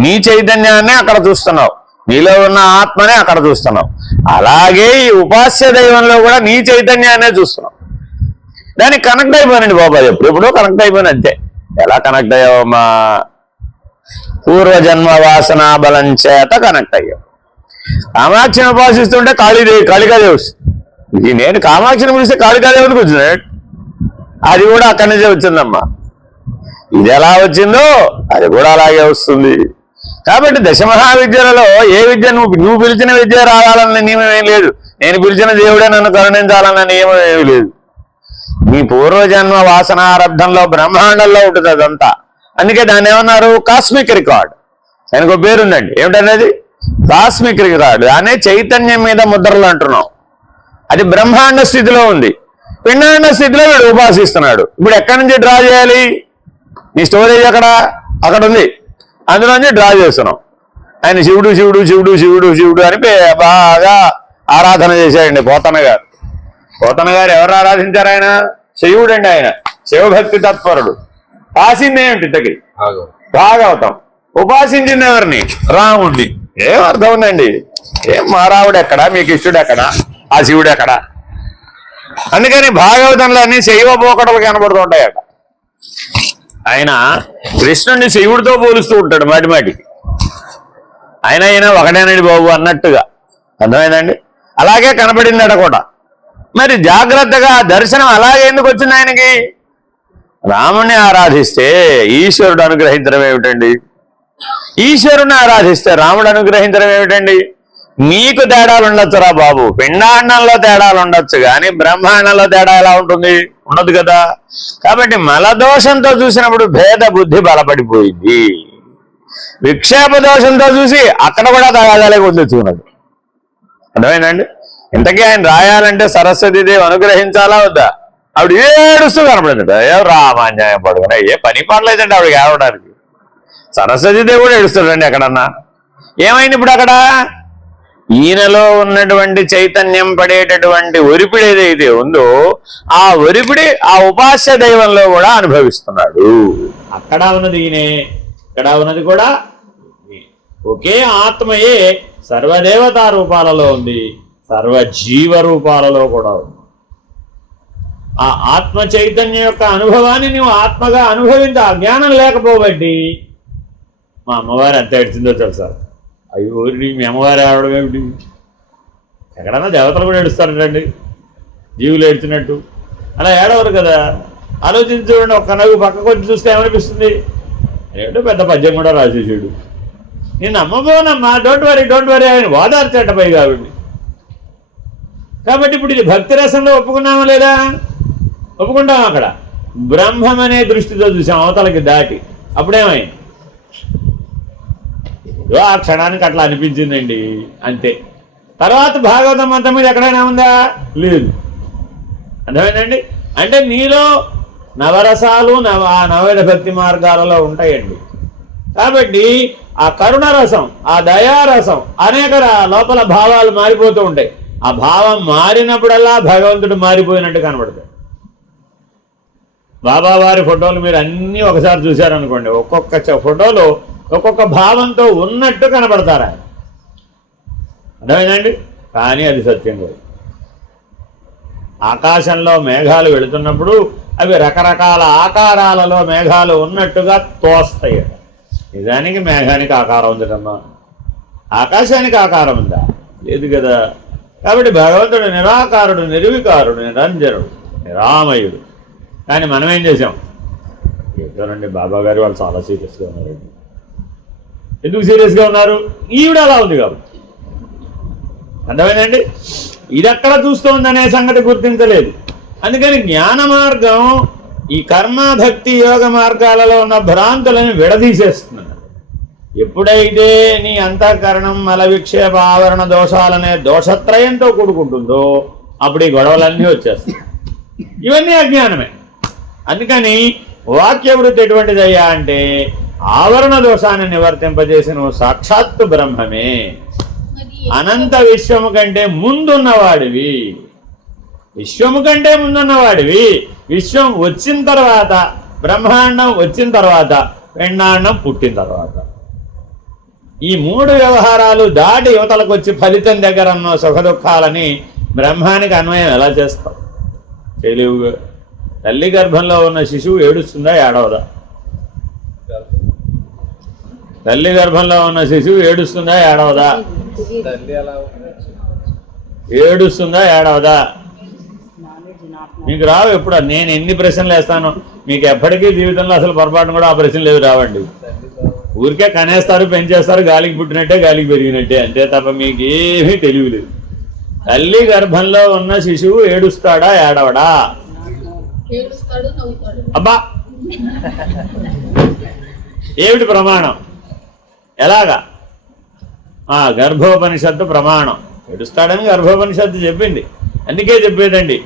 నీ చైతన్యాన్ని అక్కడ చూస్తున్నావు, నీలో ఉన్న ఆత్మనే అక్కడ చూస్తున్నావు. అలాగే ఈ ఉపాస్య దైవంలో కూడా నీ చైతన్యాన్నే చూస్తున్నావు. దానికి కనెక్ట్ అయిపోయినండి బాబా, ఎప్పుడెప్పుడో కనెక్ట్ అయిపోయిన అంతే. ఎలా కనెక్ట్ అయ్యావమ్మా? పూర్వజన్మ వాసనా బలం చేత కనెక్ట్ అయ్యావు. కామాక్షిని ఉపాసిస్తుంటే కాళికాదేవి వస్తుంది. నేను కామాక్షిని పిలిస్తే కాళికాదేవికి వచ్చినాడు, అది కూడా అక్కడి నుంచే వచ్చిందమ్మా. ఇది ఎలా వచ్చిందో అది కూడా అలాగే వస్తుంది. కాబట్టి దశమహావిద్యలలో ఏ విద్య నువ్వు పిలిచిన విద్య రావాలన్న నియమం ఏం లేదు. నేను పిలిచిన దేవుడే నన్ను కరుణించాలన్న నియమం ఏమీ లేదు. నీ పూర్వజన్మ వాసనారబ్ధంలో బ్రహ్మాండంలో ఉంటుంది అదంతా. అందుకే దాన్ని ఏమన్నారు? Cosmic record. దానికి ఒక పేరుందండి, ఏమిటనేది? Cosmic record. దానే చైతన్యం మీద ముద్రలు అంటున్నాం. అది బ్రహ్మాండ స్థితిలో ఉంది. పిండాండ స్థితిలో వీడు ఉపాసిస్తున్నాడు. ఇప్పుడు ఎక్కడి నుంచి డ్రా చేయాలి? నీ స్టోరేజ్ అక్కడ ఉంది, అందులోంచి డ్రా చేస్తున్నాం. ఆయన శివుడు శివుడు శివుడు శివుడు శివుడు అని బాగా ఆరాధన చేశాడండి పోతన గారు. పోతన గారు ఎవరు ఆరాధించారు? ఆయన శివుడు అండి. ఆయన శివభక్తి తత్పరుడు. రాసిందేమిటి ఇంతకి? భాగవతం. ఉపాసించింది ఎవరిని? రాముడిని. ఏం అర్థం ఉందండి? ఏం మా రాముడు ఎక్కడా, మీకు ఇష్టుడు ఎక్కడా, ఆ శివుడు ఎక్కడా? అందుకని భాగవతంలో అన్ని శైవ పోకడలు కనబడుతూ ఉంటాయట. ఆయన కృష్ణుడిని శివుడితో పోలుస్తూ ఉంటాడు మాటిమాటికి. ఆయన ఒకటేనండి బాబు అన్నట్టుగా. అర్థమైందండి? అలాగే కనబడిందట కూడా. మరి జాగ్రత్తగా దర్శనం అలాగే ఎందుకు వచ్చింది ఆయనకి? రాముణ్ణి ఆరాధిస్తే ఈశ్వరుడు అనుగ్రహించడం ఏమిటండి? ఈశ్వరుని ఆరాధిస్తే రాముడు అనుగ్రహించడం ఏమిటండి? నీకు తేడాలు ఉండొచ్చురా బాబు, పిండాండంలో తేడాలు ఉండొచ్చు, కానీ బ్రహ్మాండంలో తేడా ఎలా ఉంటుంది? ఉండదు కదా. కాబట్టి మలదోషంతో చూసినప్పుడు భేద బుద్ధి బలపడిపోయింది. విక్షేప దోషంతో చూసి అక్కడ కూడా తగాదాలే తెచ్చుకున్నది. అర్థమైందండి? ఇంతకీ ఆయన రాయాలంటే సరస్వతీదేవి అనుగ్రహించాలా వద్దా? ఆవిడ ఏడుస్తూ కనపడిందట. ఏం రామాన్యాయం పడుకున్నా, ఏ పని పడలేదండి ఆవిడకి ఏడవడానికి. సరస్వతీదేవి కూడా ఏడుస్తాడండి ఎక్కడన్నా. ఏమైంది ఇప్పుడు అక్కడ? ఈయనలో ఉన్నటువంటి చైతన్యం పడేటటువంటి ఒరిపిడి ఏదైతే ఉందో ఆ ఒరిపిడి ఆ ఉపాస్య దైవంలో కూడా అనుభవిస్తున్నాడు. అక్కడ ఉన్నది ఈయనే, ఇక్కడ ఉన్నది కూడా ఒకే ఆత్మయే సర్వదేవతా రూపాలలో ఉంది, సర్వజీవ రూపాలలో కూడా ఉంది. ఆ ఆత్మ చైతన్యం యొక్క అనుభవాన్ని నువ్వు ఆత్మగా అనుభవించ జ్ఞానం లేకపోబట్టి మా అమ్మవారు ఎంత ఏడ్చిందో తెలుసా? అయ్యో మీ అమ్మవారు ఏడవడం ఏమిటి? ఎక్కడన్నా దేవతలు కూడా ఏడుస్తారంటండి, జీవులు ఏడ్చినట్టు. అలా ఏడవరు కదా. ఆలోచించుకోండి, ఒక్క నవ్వు పక్కకు వచ్చి చూస్తే ఏమనిపిస్తుంది? ఏమిటో పెద్ద పద్యం కూడా రాసేసాడు. నేను నమ్మబోనమ్మా, డోంట్ వరీ ఆయన వాదార్చట పై కాబట్టి ఇప్పుడు ఇది భక్తి రసంలో ఒప్పుకున్నామా లేదా? ఒప్పుకుంటాం. అక్కడ బ్రహ్మం అనే దృష్టితో చూసాం అవతలకి దాటి. అప్పుడేమైంది? ఆ క్షణానికి అట్లా అనిపించిందండి, అంతే. తర్వాత భాగవతం అంతా మీద ఎక్కడైనా ఉందా? లేదు. అర్థమైందండి? అంటే నీలో నవరసాలు నవవిధ భక్తి మార్గాలలో ఉంటాయండి. కాబట్టి ఆ కరుణ రసం, ఆ దయారసం, అనేక లోపల భావాలు మారిపోతూ ఉంటాయి. ఆ భావం మారినప్పుడల్లా భగవంతుడు మారిపోయినట్టు కనబడతాడు. బాబావారి ఫోటోలు మీరు అన్నీ ఒకసారి చూశారనుకోండి, ఒక్కొక్క ఫోటోలో ఒక్కొక్క భావంతో ఉన్నట్టు కనబడతారు ఆయన. అర్థమైందండి? కానీ అది సత్యం కాదు. ఆకాశంలో మేఘాలు వెళుతున్నప్పుడు అవి రకరకాల ఆకారాలలో మేఘాలు ఉన్నట్టుగా తోస్తాయి. నిజానికి మేఘానికి ఆకారం ఉందమ్మా, ఆకాశానికి ఆకారం ఉందా? లేదు కదా. కాబట్టి భగవంతుడు నిరాకారుడు, నిర్వికారుడు, నిరంజనుడు, నిరామయుడు. కానీ మనం ఏం చేసాం, ఏంటోనండి బాబా గారు వాళ్ళు చాలా సీరియస్గా ఉన్నారండి. ఎందుకు సీరియస్గా ఉన్నారు? ఈవిడ అలా ఉంది కాబట్టి. అర్థమైందండి? ఇది ఎక్కడ చూస్తోందనే సంగతి గుర్తించలేదు. అందుకని జ్ఞాన మార్గం ఈ కర్మ భక్తి యోగ మార్గాలలో ఉన్న భ్రాంతులను విడదీసేస్తున్నాడు. ఎప్పుడైతే నీ అంతఃకరణం మల విక్షేప ఆవరణ దోషాలనే దోషత్రయంతో కూడుకుంటుందో అప్పుడు ఈ గొడవలన్నీ వచ్చేస్తాయి. ఇవన్నీ అజ్ఞానమే. అందుకని వాక్యవృత్తి ఎటువంటిదయ్యా అంటే ఆవరణ దోషాన్ని నివర్తింపజేసిన సాక్షాత్తు బ్రహ్మమే. అనంత విశ్వము కంటే ముందున్నవాడివి, విశ్వము కంటే ముందున్నవాడివి. విశ్వం వచ్చిన తర్వాత, బ్రహ్మాండం వచ్చిన తర్వాత, పిండాండం పుట్టిన తర్వాత, ఈ 3 వ్యవహారాలు దాటి యువతలకు వచ్చి ఫలితం దగ్గర ఉన్న సుఖ దుఃఖాలని బ్రహ్మానికి అన్వయం ఎలా చేస్తావు? తెలివిగా. తల్లి గర్భంలో ఉన్న శిశువు ఏడుస్తుందా ఏడవదా? తల్లి గర్భంలో ఉన్న శిశువు ఏడుస్తుందా ఏడవదా? ఏడుస్తుందా ఏడవదా? మీకు రావు ఎప్పుడు. నేను ఎన్ని ప్రశ్నలు వేస్తాను, మీకు ఎప్పటికీ జీవితంలో అసలు పొరపాటును కూడా ఆ ప్రశ్నలు ఏవి రావండి. ఊరికే కనేస్తారు, పెంచేస్తారు, గాలికి పుట్టినట్టే గాలికి పెరిగినట్టే, అంతే తప్ప మీకు ఏమీ తెలియలేదు. తల్లి గర్భంలో ఉన్న శిశువు ఏడుస్తాడా ఏడవడా? అబ్బా, ఏమిటి ప్రమాణం? ఎలాగా? గర్భోపనిషత్తు ప్రమాణం. ఏడుస్తాడని గర్భోపనిషత్తు చెప్పింది. అందుకే చెప్పేదండి,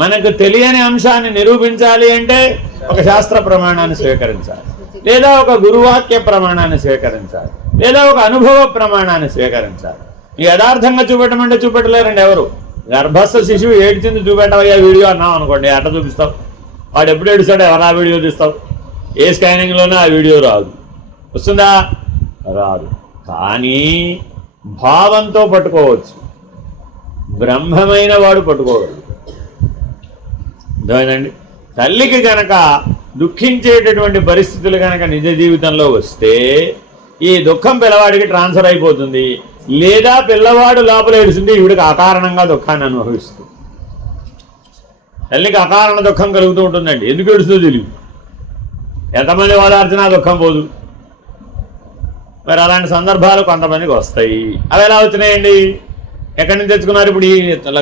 మనకు తెలియని అంశాన్ని నిరూపించాలి అంటే ఒక శాస్త్ర ప్రమాణాన్ని స్వీకరించాలి, లేదా ఒక గురువాక్య ప్రమాణాన్ని స్వీకరించాలి, లేదా ఒక అనుభవ ప్రమాణాన్ని స్వీకరించాలి. ఈ యథార్థంగా చూపెట్టమంటే చూపెట్టలేరండి ఎవరు. గర్భస్థ శిశువు ఏడ్చింది చూపెట్టవయ్యా వీడియో అన్నాం అనుకోండి, అట్ట చూపిస్తావు. వాడు ఎప్పుడు ఏడుస్తాడు, ఎవరు ఆ వీడియో తీస్తావు? ఏ స్కానింగ్లోనే ఆ వీడియో రాదు. వస్తుందా? రాదు. కానీ భావంతో పట్టుకోవచ్చు, బ్రహ్మమైన వాడు పట్టుకోవచ్చు. అర్థమైందండి? తల్లికి గనక దుఃఖించేటటువంటి పరిస్థితులు కనుక నిజ జీవితంలో వస్తే ఈ దుఃఖం పిల్లవాడికి ట్రాన్స్ఫర్ అయిపోతుంది, లేదా పిల్లవాడు లోపల ఏడుస్తుంది, ఈవిడికి అకారణంగా దుఃఖాన్ని అనుభవిస్తుంది. తల్లికి అకారణ దుఃఖం కలుగుతూ ఉంటుందండి. ఎందుకు ఏడుస్తుందో తెలియదు. ఎంతమంది ఓదార్చినా దుఃఖం పోదు. మరి అలాంటి సందర్భాలు కొంతమందికి వస్తాయి. అవి ఎలా వచ్చినాయండి? ఎక్కడి నుంచి తెచ్చుకున్నారు? ఇప్పుడు ఈ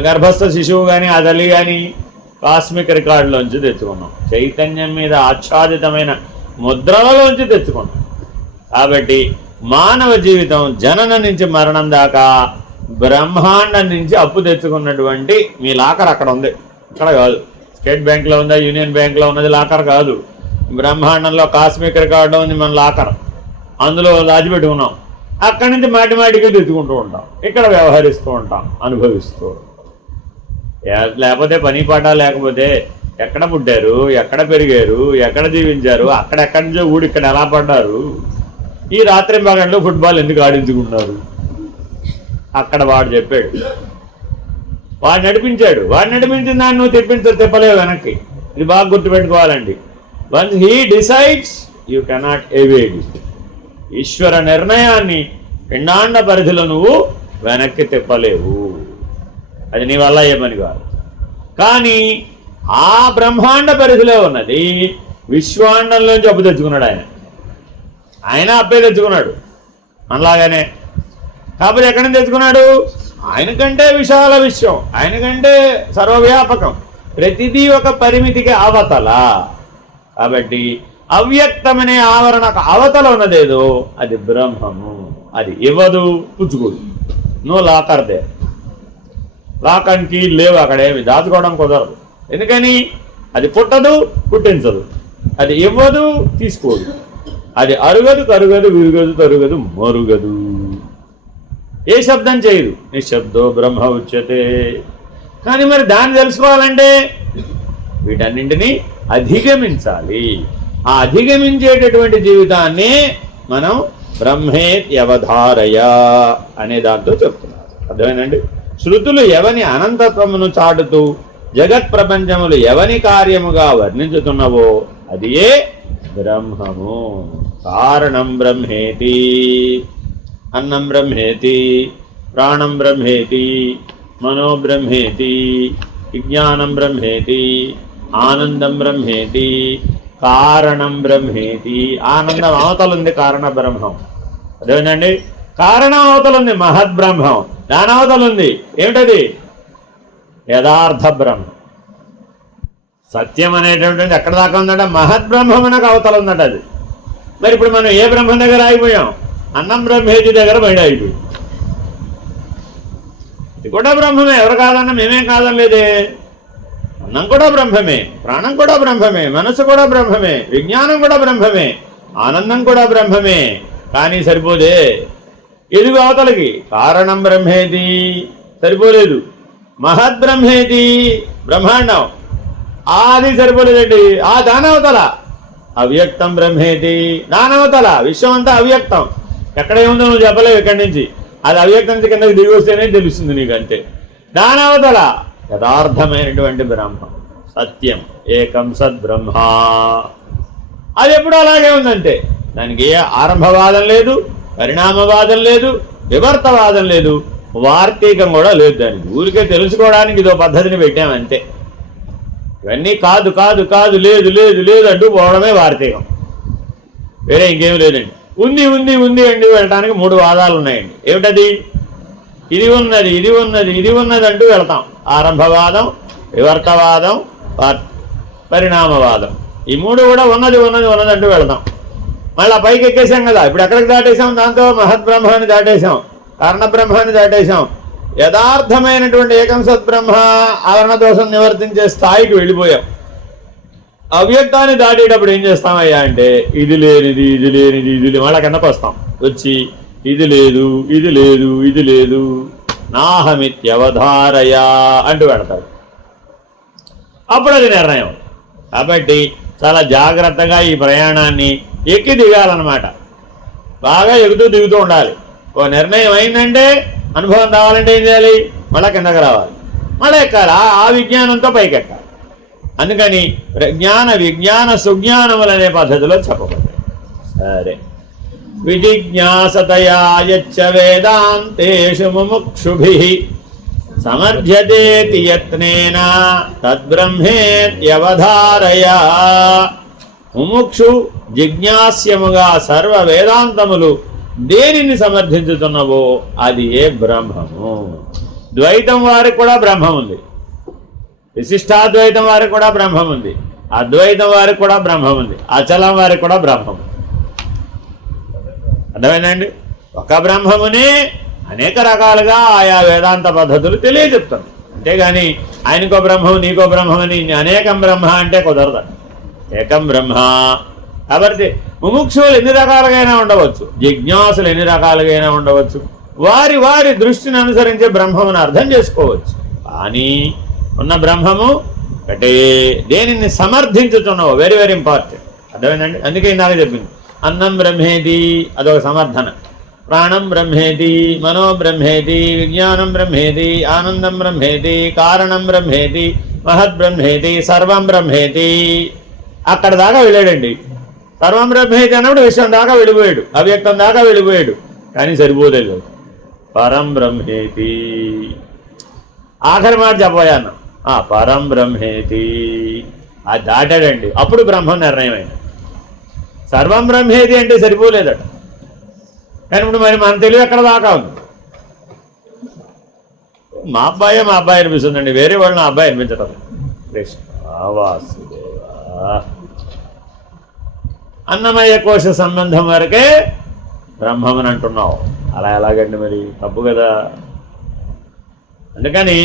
గర్భస్థ శిశువు కానీ ఆ తల్లి కానీ కాస్మిక్ రికార్డులోంచి తెచ్చుకున్నాం, చైతన్యం మీద ఆచ్ఛాదితమైన ముద్రలలోంచి తెచ్చుకున్నాం. కాబట్టి మానవ జీవితం జననం నుంచి మరణం దాకా బ్రహ్మాండం నుంచి అప్పు తెచ్చుకున్నటువంటి మీ లాకర్ అక్కడ ఉంది, ఇక్కడ కాదు. స్టేట్ బ్యాంక్లో ఉందా, యూనియన్ బ్యాంక్లో ఉన్నది లాకర్ కాదు. బ్రహ్మాండంలో కాస్మిక్ రికార్డులో ఉంది మన లాకర్, అందులో దాచిపెట్టుకున్నాం. అక్కడి నుంచి మాటిమాటికి తెచ్చుకుంటూ ఉంటాం, ఇక్కడ వ్యవహరిస్తూ ఉంటాం, అనుభవిస్తూ. లేకపోతే పని పాట లేకపోతే ఎక్కడ పుట్టారు, ఎక్కడ పెరిగారు, ఎక్కడ జీవించారు, అక్కడెక్కడి నుంచో ఊడి ఇక్కడ ఎలా పడ్డారు, ఈ రాత్రి పగళ్ళు ఫుట్బాల్ ఎందుకు ఆడించుకున్నారు, అక్కడ వాడు చెప్పాడు, వాడు నడిపించాడు. వాడు నడిపించిన దాన్ని నువ్వు తిప్పలేవు వెనక్కి. ఇది బాగా గుర్తుపెట్టుకోవాలండి. Once he decides you cannot evade it. ఈశ్వర నిర్ణయాన్ని పిండాండ పరిధిలో నువ్వు వెనక్కి తిప్పలేవు. అది నీ వల్ల ఏ పని కాదు. కానీ ఆ బ్రహ్మాండ పరిధిలో ఉన్నది విశ్వాండంలోంచి అప్పు తెచ్చుకున్నాడు. ఆయన అప్పే తెచ్చుకున్నాడు మనలాగానే. కాకపోతే ఎక్కడి నుంచి తెచ్చుకున్నాడు? ఆయనకంటే విశాల విశ్వం, ఆయనకంటే సర్వవ్యాపకం, ప్రతిదీ ఒక పరిమితికి అవతల. కాబట్టి అవ్యక్తమనే ఆవరణకు అవతల ఉన్నదేదో అది బ్రహ్మము. అది ఇవ్వదు, పుచ్చుకోదు. No locker there. Lock and key లేవు, అక్కడేమి దాచుకోవడం కుదరదు. ఎందుకని? అది పుట్టదు, పుట్టించదు. అది ఇవ్వదు, తీసుకోదు. అది అరుగదు, కరుగదు, విరుగదు, తరుగదు, మరుగదు. ఏ శబ్దం చేయదు. నిశ్శబ్దో బ్రహ్మ ఉచ్యతే. కానీ మరి దాన్ని తెలుసుకోవాలంటే వీటన్నింటినీ అధిగమించాలి. ఆ అధిగమించేటటువంటి జీవితాన్ని మనం బ్రహ్మేత్యవధారయ అనే దాంతో చెప్తున్నారు. అర్థమేనండి? శృతులు ఎవని అనంతత్వమును చాటుతూ జగత్ ప్రపంచములు ఎవని కార్యముగా వర్ణించుతున్నవో అది ఏ బ్రహ్మము. కారణం బ్రహ్మేతి, అన్నం బ్రహ్మేతి, ప్రాణం బ్రహ్మేతి, మనో బ్రహ్మేతి, విజ్ఞానం బ్రహ్మేతి, ఆనందం బ్రహ్మేతి, కారణం బ్రహ్మేతి. ఆనందం అవతలుంది కారణ బ్రహ్మం, అదేనండి. కారణం అవతలుంది మహద్బ్రహ్మం, దాని అవతలుంది ఏమిటది? యథార్థ బ్రహ్మం. సత్యం అనేటటువంటిది ఎక్కడ దాకా ఉందట? మహద్బ్రహ్మం అనకు అవతల ఉందట అది. మరి ఇప్పుడు మనం ఏ బ్రహ్మం దగ్గర ఆగిపోయాం? అన్నం బ్రహ్మేతి దగ్గర బయట ఆగిపోయాం. ఇది కూడా బ్రహ్మమే, ఎవరు కాదన్నా మేమేం కాదనలేదే. అన్నం కూడా బ్రహ్మమే, ప్రాణం కూడా బ్రహ్మమే, మనసు కూడా బ్రహ్మమే, విజ్ఞానం కూడా బ్రహ్మమే, ఆనందం కూడా బ్రహ్మమే. కానీ సరిపోదే, ఎదుగు అవతలకి కారణం బ్రహ్మేతి సరిపోలేదు, మహద్బ్రహ్మేతి బ్రహ్మాండం అది సరిపోలేదండి. ఆ దానవతల అవ్యక్తం బ్రహ్మేతి, దానవతల విశ్వం అంతా అవ్యక్తం. ఎక్కడ ఏముందో నువ్వు చెప్పలేవు ఇక్కడి నుంచి. అది అవ్యక్తం నుంచి కిందకి దిగి వస్తేనే తెలుస్తుంది నీకు, అంతే. దానవతల యథార్థమైనటువంటి బ్రహ్మం, సత్యం, ఏకం సద్బ్రహ్మ. అది ఎప్పుడు అలాగే ఉందంటే దానికి ఏ ఆరంభవాదం లేదు, పరిణామవాదం లేదు, వివర్తవాదం లేదు, వార్తీకం కూడా లేదు. దానికి ఊరికే తెలుసుకోవడానికి ఇదో పద్ధతిని పెట్టామంతే. ఇవన్నీ కాదు కాదు కాదు, లేదు లేదు లేదు అంటూ పోవడమే వార్తీకం, వేరే ఇంకేం లేదండి. ఉంది ఉంది ఉంది అండి వెళ్ళటానికి 3 వాదాలు ఉన్నాయండి. ఏమిటది? ఇది ఉన్నది, ఇది ఉన్నది, ఇది ఉన్నది అంటూ వెళ్తాం. ఆరంభవాదం, వివర్తవాదం, పరిణామవాదం. ఈ 3 కూడా ఉన్నది ఉన్నది ఉన్నది అంటూ వెళ్తాం. మళ్ళీ పైకి ఎక్కేసాం కదా, ఇప్పుడు ఎక్కడికి దాటేసాం? దాంతో మహద్బ్రహ్మాన్ని దాటేసాం, కారణబ్రహ్మాన్ని దాటేసాం, యథార్థమైనటువంటి ఏకం సద్బ్రహ్మ ఆవరణ దోషం నివర్తించే స్థాయికి వెళ్ళిపోయాం. అవ్యక్తాన్ని దాటేటప్పుడు ఏం చేస్తామయ్యా అంటే ఇది లేనిది, ఇది లేనిది, ఇది మళ్ళా కిందకు వస్తాం. వచ్చి ఇది లేదు, ఇది లేదు, ఇది లేదు, నాహమిత్యవధారయా అంటూ పెడతారు. అప్పుడు అది నిర్ణయం. కాబట్టి చాలా జాగ్రత్తగా ఈ ప్రయాణాన్ని ఎక్కి దిగాలన్నమాట. బాగా ఎక్కుతూ దిగుతూ ఉండాలి. ఓ నిర్ణయం అయిందంటే, అనుభవం రావాలంటే ఏం చేయాలి? మళ్ళా కిందకి రావాలి, మళ్ళీ ఎక్కాలి. ఆ విజ్ఞానంతో పైకి ఎక్కాలి. అందుకని జ్ఞాన విజ్ఞాన సుజ్ఞానములు అనే పద్ధతిలో చెప్పబడ్డాయి. సరే, విజిజ్ఞాసతయా యచ్చ వేదాంతేషు ముముక్షుభిః సమర్థ్యతేతి యత్నేన తద్బ్రహ్మేత్యవధారయా. ముముక్షు జిజ్ఞాస్యముగా సర్వ వేదాంతములు దేనిని సమర్థించుతున్నవో అది ఏ బ్రహ్మము. ద్వైతం వారికి కూడా బ్రహ్మం ఉంది, విశిష్టాద్వైతం వారికి కూడా బ్రహ్మం ఉంది, అద్వైతం వారికి కూడా బ్రహ్మం ఉంది, అచలం వారికి కూడా బ్రహ్మం. అర్థమైందండి? ఒక బ్రహ్మమునే అనేక రకాలుగా ఆయా వేదాంత పద్ధతులు తెలియజెప్తాం. అంతేగాని ఆయనకో బ్రహ్మం నీకో బ్రహ్మని అనేకం బ్రహ్మ అంటే కుదరదు. ఏకం బ్రహ్మ. కాబట్టి ముముక్షువులు ఎన్ని రకాలుగైనా ఉండవచ్చు, జిజ్ఞాసులు ఎన్ని రకాలుగైనా ఉండవచ్చు, వారి వారి దృష్టిని అనుసరించే బ్రహ్మమును అర్థం చేసుకోవచ్చు. కానీ ఉన్న బ్రహ్మము అంటే దేనిని సమర్థించుతున్నావు, వెరీ వెరీ ఇంపార్టెంట్. అర్థమైందండి? అందుకే ఇందాక చెప్పింది అన్నం బ్రహ్మేతి అదొక సమర్థన, ప్రాణం బ్రహ్మేతి, మనో బ్రహ్మేతి, విజ్ఞానం బ్రహ్మేతి, ఆనందం బ్రహ్మేతి, కారణం బ్రహ్మేతి, మహద్బ్రహ్మేతి, సర్వం బ్రహ్మేతి. అక్కడ దాకా వెళ్ళాడండి. సర్వం బ్రహ్మేతి అన్నప్పుడు విశ్వం దాకా వెళ్ళిపోయాడు, అవ్యక్తం దాకా వెళ్ళిపోయాడు. కానీ సరిపోలేదు, పరం బ్రహ్మేతి. ఆఖరి మాట చెప్పబోయాను, పరం బ్రహ్మేతి అది దాటాడండి. అప్పుడు బ్రహ్మం నిర్ణయమైంది. సర్వం బ్రహ్మేతి అంటే సరిపోలేదట. కానీ ఇప్పుడు మరి మన తెలివి ఎక్కడ దాకా ఉంది? మా అబ్బాయి అనిపిస్తుందండి, వేరే వాళ్ళు నా అబ్బాయి అనిపించటం. అన్నమయ్య కోశ సంబంధం వరకే బ్రహ్మమని అంటున్నావు. అలా ఎలాగండి మరి? తప్పు కదా. అందుకని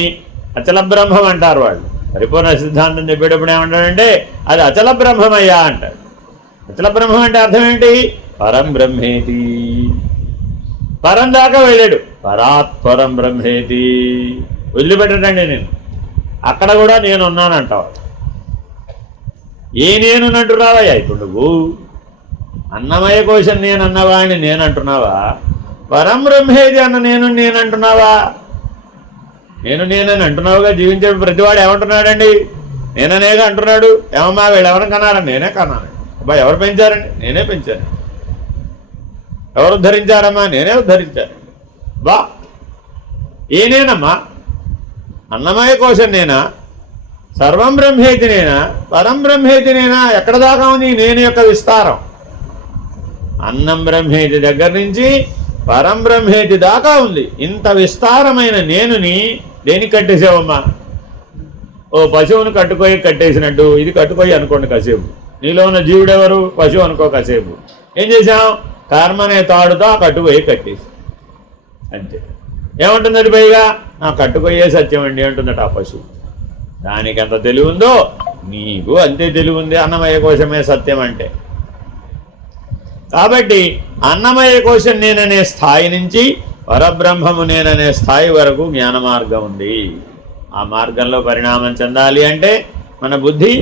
అచల బ్రహ్మం అంటారు వాళ్ళు. పరిపూర్ణ సిద్ధాంతం చెప్పేటప్పుడు ఏమంటాడంటే అది అచల బ్రహ్మమయ్యా అంటాడు. అచల బ్రహ్మం అంటే అర్థం ఏంటి? పరం బ్రహ్మేతి. పరం దాకా వెళ్ళాడు, పరాత్పరం బ్రహ్మేతి. వదిలిపెట్టడండి నేను. అక్కడ కూడా నేనున్నానంటావు. ఏ నేనునంటున్నావయ్యా? ఇప్పుడు నువ్వు అన్నమయ కోశం నేనన్నవా అని నేనంటున్నావా? పరం బ్రహ్మేతి అన్న నేనంటున్నావా? నేనని అంటున్నావుగా. జీవించే ప్రతివాడు ఏమంటున్నాడండి? నేననేగా అంటున్నాడు. ఏమమ్మా వీళ్ళు ఎవరు కన్నారని? నేనే కన్నాను. అబ్బా ఎవరు పెంచారండి? నేనే పెంచాను. ఎవరు ఉద్ధరించారమ్మా? నేనే ఉద్ధరించాను. ఏ నేనమ్మా? అన్నమయ కోశం నేనా? సర్వం బ్రహ్మేతినేనా పరం బ్రహ్మేతినేనా ఎక్కడ దాకా ఉంది నేను యొక్క విస్తారం. అన్నం బ్రహ్మేతి దగ్గర నుంచి పరం బ్రహ్మేతి దాకా ఉంది. ఇంత విస్తారమైన నేనుని దేనికి కట్టేసావమ్మా? ఓ పశువును కట్టేసినట్టు ఇది కట్టుకోయి అనుకోండి కాసేపు. నీలో ఉన్న జీవుడెవరు? పశువు అనుకో కాసేపు. ఏం చేశాం? కర్మ అనే తాడుతో ఆ కట్టుకోయి కట్టేసి అంతే. ఏమంటుందండి పైగా? నా కట్టుకోయే సత్యం అండి అంటుందట ఆ పశువు. దానికి ఎంత తెలివి ఉందో నీకు అంతే తెలివి ఉంది. అన్నమయ కోశమే సత్యం అంటే. కాబట్టి అన్నమయ కోశం నేననే స్థాయి నుంచి పరబ్రహ్మము నేననే స్థాయి వరకు జ్ఞాన మార్గం ఉంది. ఆ మార్గంలో పరిణామం చెందాలి అంటే మన బుద్ధి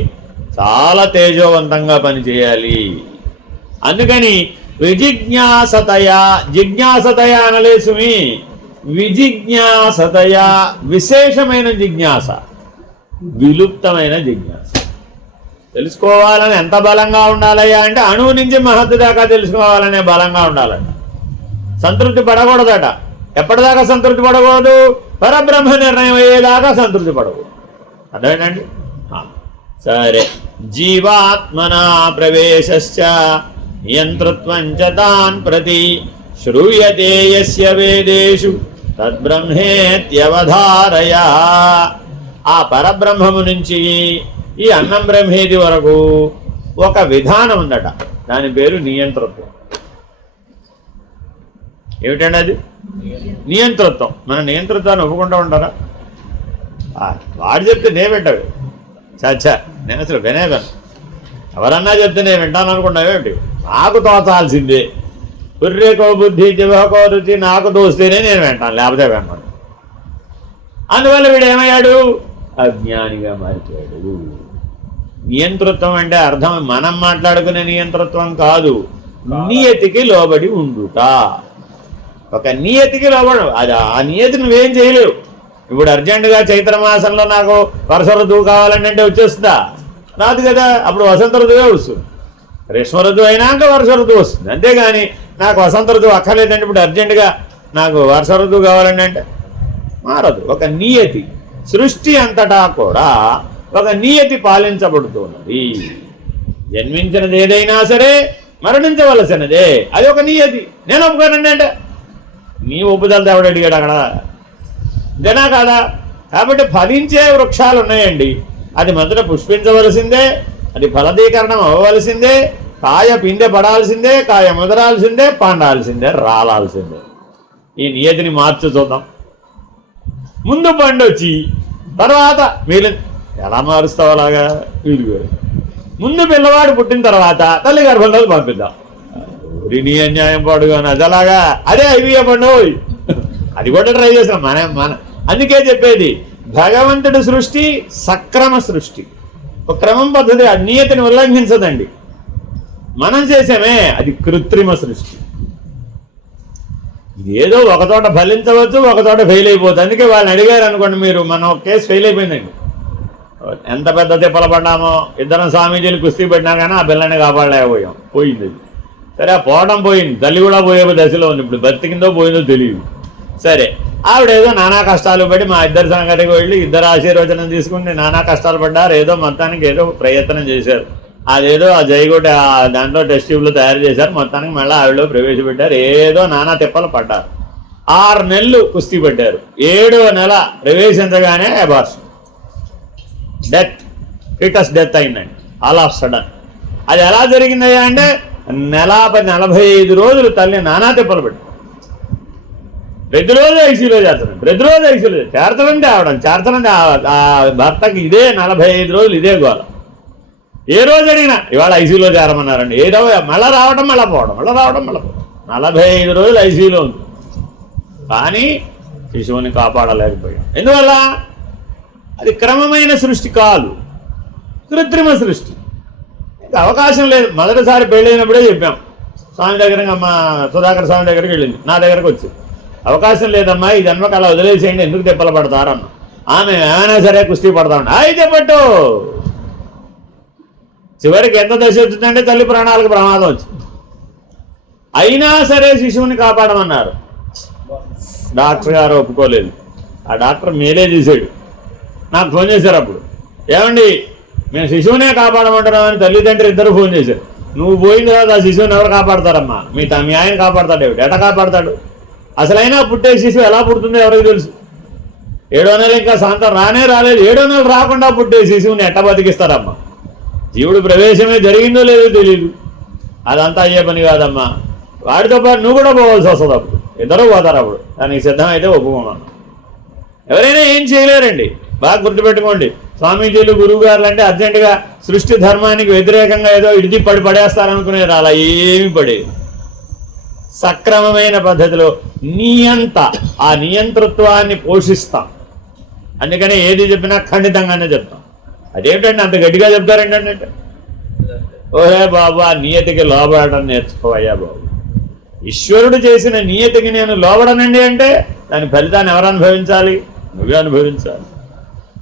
చాలా తేజోవంతంగా పనిచేయాలి. అందుకని విజిజ్ఞాసతయా, జిజ్ఞాసతయా అనలేసుమి, విజిజ్ఞాసతయా, విశేషమైన జిజ్ఞాస, విలుప్తమైన జిజ్ఞాస. తెలుసుకోవాలని ఎంత బలంగా ఉండాలయ్యా అంటే అణువు నుంచి మహత్తు దాకా తెలుసుకోవాలనే బలంగా ఉండాలంట. సంతృప్తి పడకూడదట. ఎప్పటిదాకా సంతృప్తి పడకూడదు? పరబ్రహ్మ నిర్ణయం అయ్యేదాకా సంతృప్తి పడకూడదు. అదేనండి. సరే. జీవాత్మనా ప్రవేశశ్చ నియంతృత్వం చ తాన్ ప్రతి శ్రూయతే యస్య వేదేషు తద్బ్రహ్మేత్యవధారయ. ఆ పరబ్రహ్మము నుంచి ఈ అన్నం బ్రహ్మేది వరకు ఒక విధానం ఉందట. దాని పేరు నియంతృత్వం. ఏమిటండి అది? నియంతృత్వం. మన నియంతృత్వాన్ని ఒప్పుకుంటూ ఉంటారా? వాడు చెప్తే నే వింటావు. చచ్చా, నేను అసలు వినేదాను. ఎవరన్నా చెప్తే నేను వింటాను అనుకుంటావేమిటి? నాకు తోచాల్సిందే. పుర్రెకో బుద్ధి జివకో రుచి నాకు తోస్తేనే నేను వింటాను, లేకపోతే వింటాను. అందువల్ల వీడు ఏమయ్యాడు? అజ్ఞానిగా మారిపోయాడు. నియంతృత్వం అంటే అర్థం మనం మాట్లాడుకునే నియంతృత్వం కాదు, నియతికి లోబడి ఉండుట. ఒక నియతికి లోబడు. అది ఆ నియతి నువ్వేం చేయలేవు. ఇప్పుడు అర్జెంటుగా చైత్రమాసంలో నాకు వర్ష ఋతువు కావాలంటే వచ్చేస్తుందా? రాదు కదా. అప్పుడు వసంత ఋతువే వస్తుంది. గ్రీష్మ ఋతువు అయినాక వర్ష ఋతువు వస్తుంది. అంతేగాని నాకు వసంత ఋతువు అక్కర్లేదంటే ఇప్పుడు అర్జెంటుగా నాకు వర్ష ఋతువు కావాలండి అంటే మారదు. ఒక నియతి. సృష్టి అంతటా కూడా ఒక నియతి పాలించబడుతున్నది. జన్మించినది ఏదైనా సరే మరణించవలసినదే. అది ఒక నియతి. నేను ఒప్పుకోనండి అంటే నీ ఒప్పుదల దేవుడు అడిగాడు అక్కడ. జనా కాదా? కాబట్టి ఫలించే వృక్షాలు ఉన్నాయండి. అది మొదట పుష్పించవలసిందే, అది ఫలదీకరణం అవ్వవలసిందే, కాయ పిందె పడాల్సిందే, కాయ ముదరాల్సిందే, పండాల్సిందే, రాలాల్సిందే. ఈ నియతిని మార్చు చూద్దాం. ముందు పండు వచ్చి తర్వాత వీళ్ళు ఎలా మారుస్తావు? అలాగా వీళ్ళు ముందు పిల్లవాడు పుట్టిన తర్వాత తల్లి గర్భంలోకి పంపిద్దాం. నీ అన్యాయం పాడుగాను. అది అలాగా అదే ఐవీఎఫ్ పండు. అది కూడా ట్రై చేసాం మన అందుకే చెప్పేది భగవంతుడి సృష్టి సక్రమ సృష్టి, ఒక క్రమం పద్ధతి. ఆ నియతిని ఉల్లంఘించదండి. మనం చేసామే అది కృత్రిమ సృష్టి. ఏదో ఒకచోట ఫలించవచ్చు, ఒకచోట ఫెయిల్ అయిపోతుంది. అందుకే వాళ్ళని అడిగారు అనుకోండి మీరు, మన ఒక కేసు ఫెయిల్ అయిపోయిందండి. ఎంత పెద్ద తిప్పలు పడ్డామో, ఇద్దరం స్వామీజీలు కుస్తీ పడినా కానీ ఆ పిల్లని కాపాడలేకపోయాం. పోయింది అది. సరే, ఆ పోవడం పోయింది, తల్లి కూడా పోయే దశలో ఉంది. ఇప్పుడు బతికిందో పోయిందో తెలియదు. సరే, ఆవిడేదో నానా కష్టాలు పడి మా ఇద్దరి సంగతికి వెళ్ళి ఇద్దరు ఆశీర్వచనం తీసుకుని నానా కష్టాలు పడ్డారు. ఏదో మొత్తానికి ఏదో ప్రయత్నం చేశారు. అదేదో ఆ జైగోట దాంట్లో టెస్ట్ ట్యూబ్లు తయారు చేశారు. మొత్తానికి మళ్ళీ ఆవిడలో ప్రవేశపెట్టారు. ఏదో నానా తిప్పలు పడ్డారు. 6 నెలలు కుస్తీ పడ్డారు. 7వ నెల ప్రవేశించగానే అబార్షన్, డెత్, ఫిటస్ డెత్ అయిందండి ఆల్ ఆఫ్ సడన్. అది ఎలా జరిగిందయ్యా అంటే 45 రోజులు తల్లి నానా తిప్పలు పెట్టారు. ప్రతిరోజు ఐసీలో చేస్తున్నాడు, ప్రతిరోజు ఐసీలో చేర్చడం తేవడం, చేర్చడం ఆ భర్తకి ఇదే 45 రోజులు ఇదే గోల. ఏ రోజు అడిగినా ఇవాళ ఐసీలో చేరమన్నారండి. ఏదో మళ్ళీ రావడం మళ్ళీ పోవడం, మళ్ళీ రావడం మళ్ళీ పోవడం. 45 రోజులు ఐసీలో ఉంది. కానీ శిశువుని కాపాడలేకపోయాం. ఎందువల్ల? అది క్రమమైన సృష్టి కాదు, కృత్రిమ సృష్టి. ఇంకా అవకాశం లేదు. మొదటిసారి పెళ్ళైనప్పుడే చెప్పాం. స్వామి దగ్గర మా సుధాకర్ స్వామి దగ్గరికి వెళ్ళింది, నా దగ్గరకు వచ్చి, అవకాశం లేదమ్మా, ఈ జన్మకు అలా వదిలేసేయండి, ఎందుకు తిప్పలు పడతారన్న. ఆమె ఏమైనా సరే కుస్తీ పడతామండి. అయితే పట్టు. చివరికి ఎంత దశ వచ్చిందంటే తల్లి ప్రాణాలకు ప్రమాదం వచ్చింది. అయినా సరే శిశువుని కాపాడమన్నారు. డాక్టర్ గారు ఒప్పుకోలేదు. ఆ డాక్టర్ మేలే చేశాడు. నాకు ఫోన్ చేశారు. అప్పుడు ఏమండి మేము శిశువునే కాపాడమంటున్నామని తల్లిదండ్రులు ఇద్దరు ఫోన్ చేశారు. నువ్వు పోయిన తర్వాత ఆ శిశువుని ఎవరు కాపాడతారమ్మా? మీ ఆయన కాపాడతాడు ఏమిటి? ఎట కాపాడతాడు? అసలైనా పుట్టే శిశువు ఎలా పుడుతుందో ఎవరికి తెలుసు? 7వ నెల ఇంకా సాంతం రాలేదు. 7వ నెల రాకుండా పుట్టే శిశువుని ఎట్ట బతికిస్తారమ్మా? జీవుడు ప్రవేశమే జరిగిందో లేదో తెలియదు. అదంతా అయ్యే పని కాదమ్మా. వాడితో పాటు నువ్వు కూడా పోవాల్సి వస్తుంది. అప్పుడు ఇద్దరు పోతారు. అప్పుడు దానికి సిద్ధమైతే ఒప్పుకున్నాను. ఎవరైనా ఏం చేయలేరండి. బాగా గుర్తుపెట్టుకోండి. స్వామీజీలు గురువు గారులు అంటే అర్జెంటుగా సృష్టి ధర్మానికి వ్యతిరేకంగా ఏదో ఇడిది పడేస్తారనుకునేది. అలా ఏమి పడేది. సక్రమమైన పద్ధతిలో ఆ నియంతృత్వాన్ని పోషిస్తాం. అందుకనే ఏది చెప్పినా ఖండితంగానే చెప్తాం. అదేమిటండి అంత గట్టిగా చెప్తారేంటంటే, ఓహే బాబు ఆ నియతికి లోబడటం నేర్చుకోవయ్యా బాబు. ఈశ్వరుడు చేసిన నియతికి నేను లోబడనండి అంటే దాని ఫలితాన్ని ఎవరు అనుభవించాలి? నువ్వే అనుభవించాలి.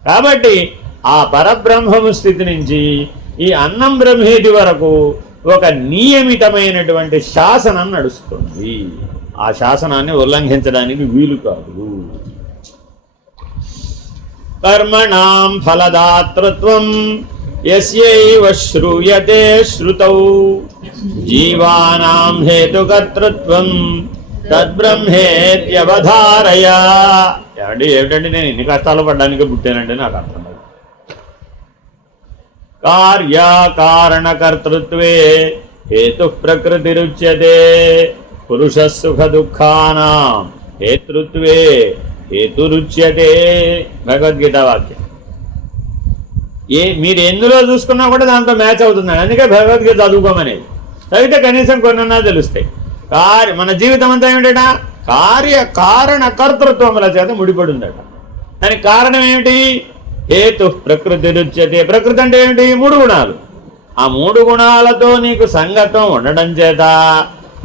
కాబట్టి ఆ పరబ్రహ్మము స్థితి నుంచి ఈ అన్నం బ్రహ్మేది వరకు ఒక నియమితమైనటువంటి శాసనం నడుస్తుంది. ఆ శాసనాన్ని ఉల్లంఘించడానికి వీలు కాదు. కర్మణాం ఫలదాతృత్వం యస్యైవ శ్రూయతే శ్రుతౌ జీవానాం హేతుకర్తృత్వం తద్బ్రహ్మేత్యవధారయ. ఏమిటండి నేను ఇన్ని కష్టాలు పడ్డానికి పుట్టానంటే నాకు అర్థం కాదు. కార్యకారణకర్తృత్వే హేతు ప్రకృతిరుచ్యతే పురుష సుఖ దుఃఖానాం హేతృత్వే హేతురుచ్యతే. భగవద్గీత వాక్యం. మీరు ఎందులో చూసుకున్నా కూడా దాంతో మ్యాచ్ అవుతుందండి. అందుకే భగవద్గీత చదువుకోమనేది. చదివితే కనీసం కొన్నా తెలుస్తాయి. మన జీవితం అంతా ఏమిటా? కార్యకారణ కర్తృత్వముల చేత ముడిపడి ఉందట. దానికి కారణం ఏమిటి? హేతు ప్రకృతి రుచ్యతే. ప్రకృతి అంటే ఏమిటి? 3 గుణాలు. ఆ 3 గుణాలతో నీకు సంగతం ఉండడం చేత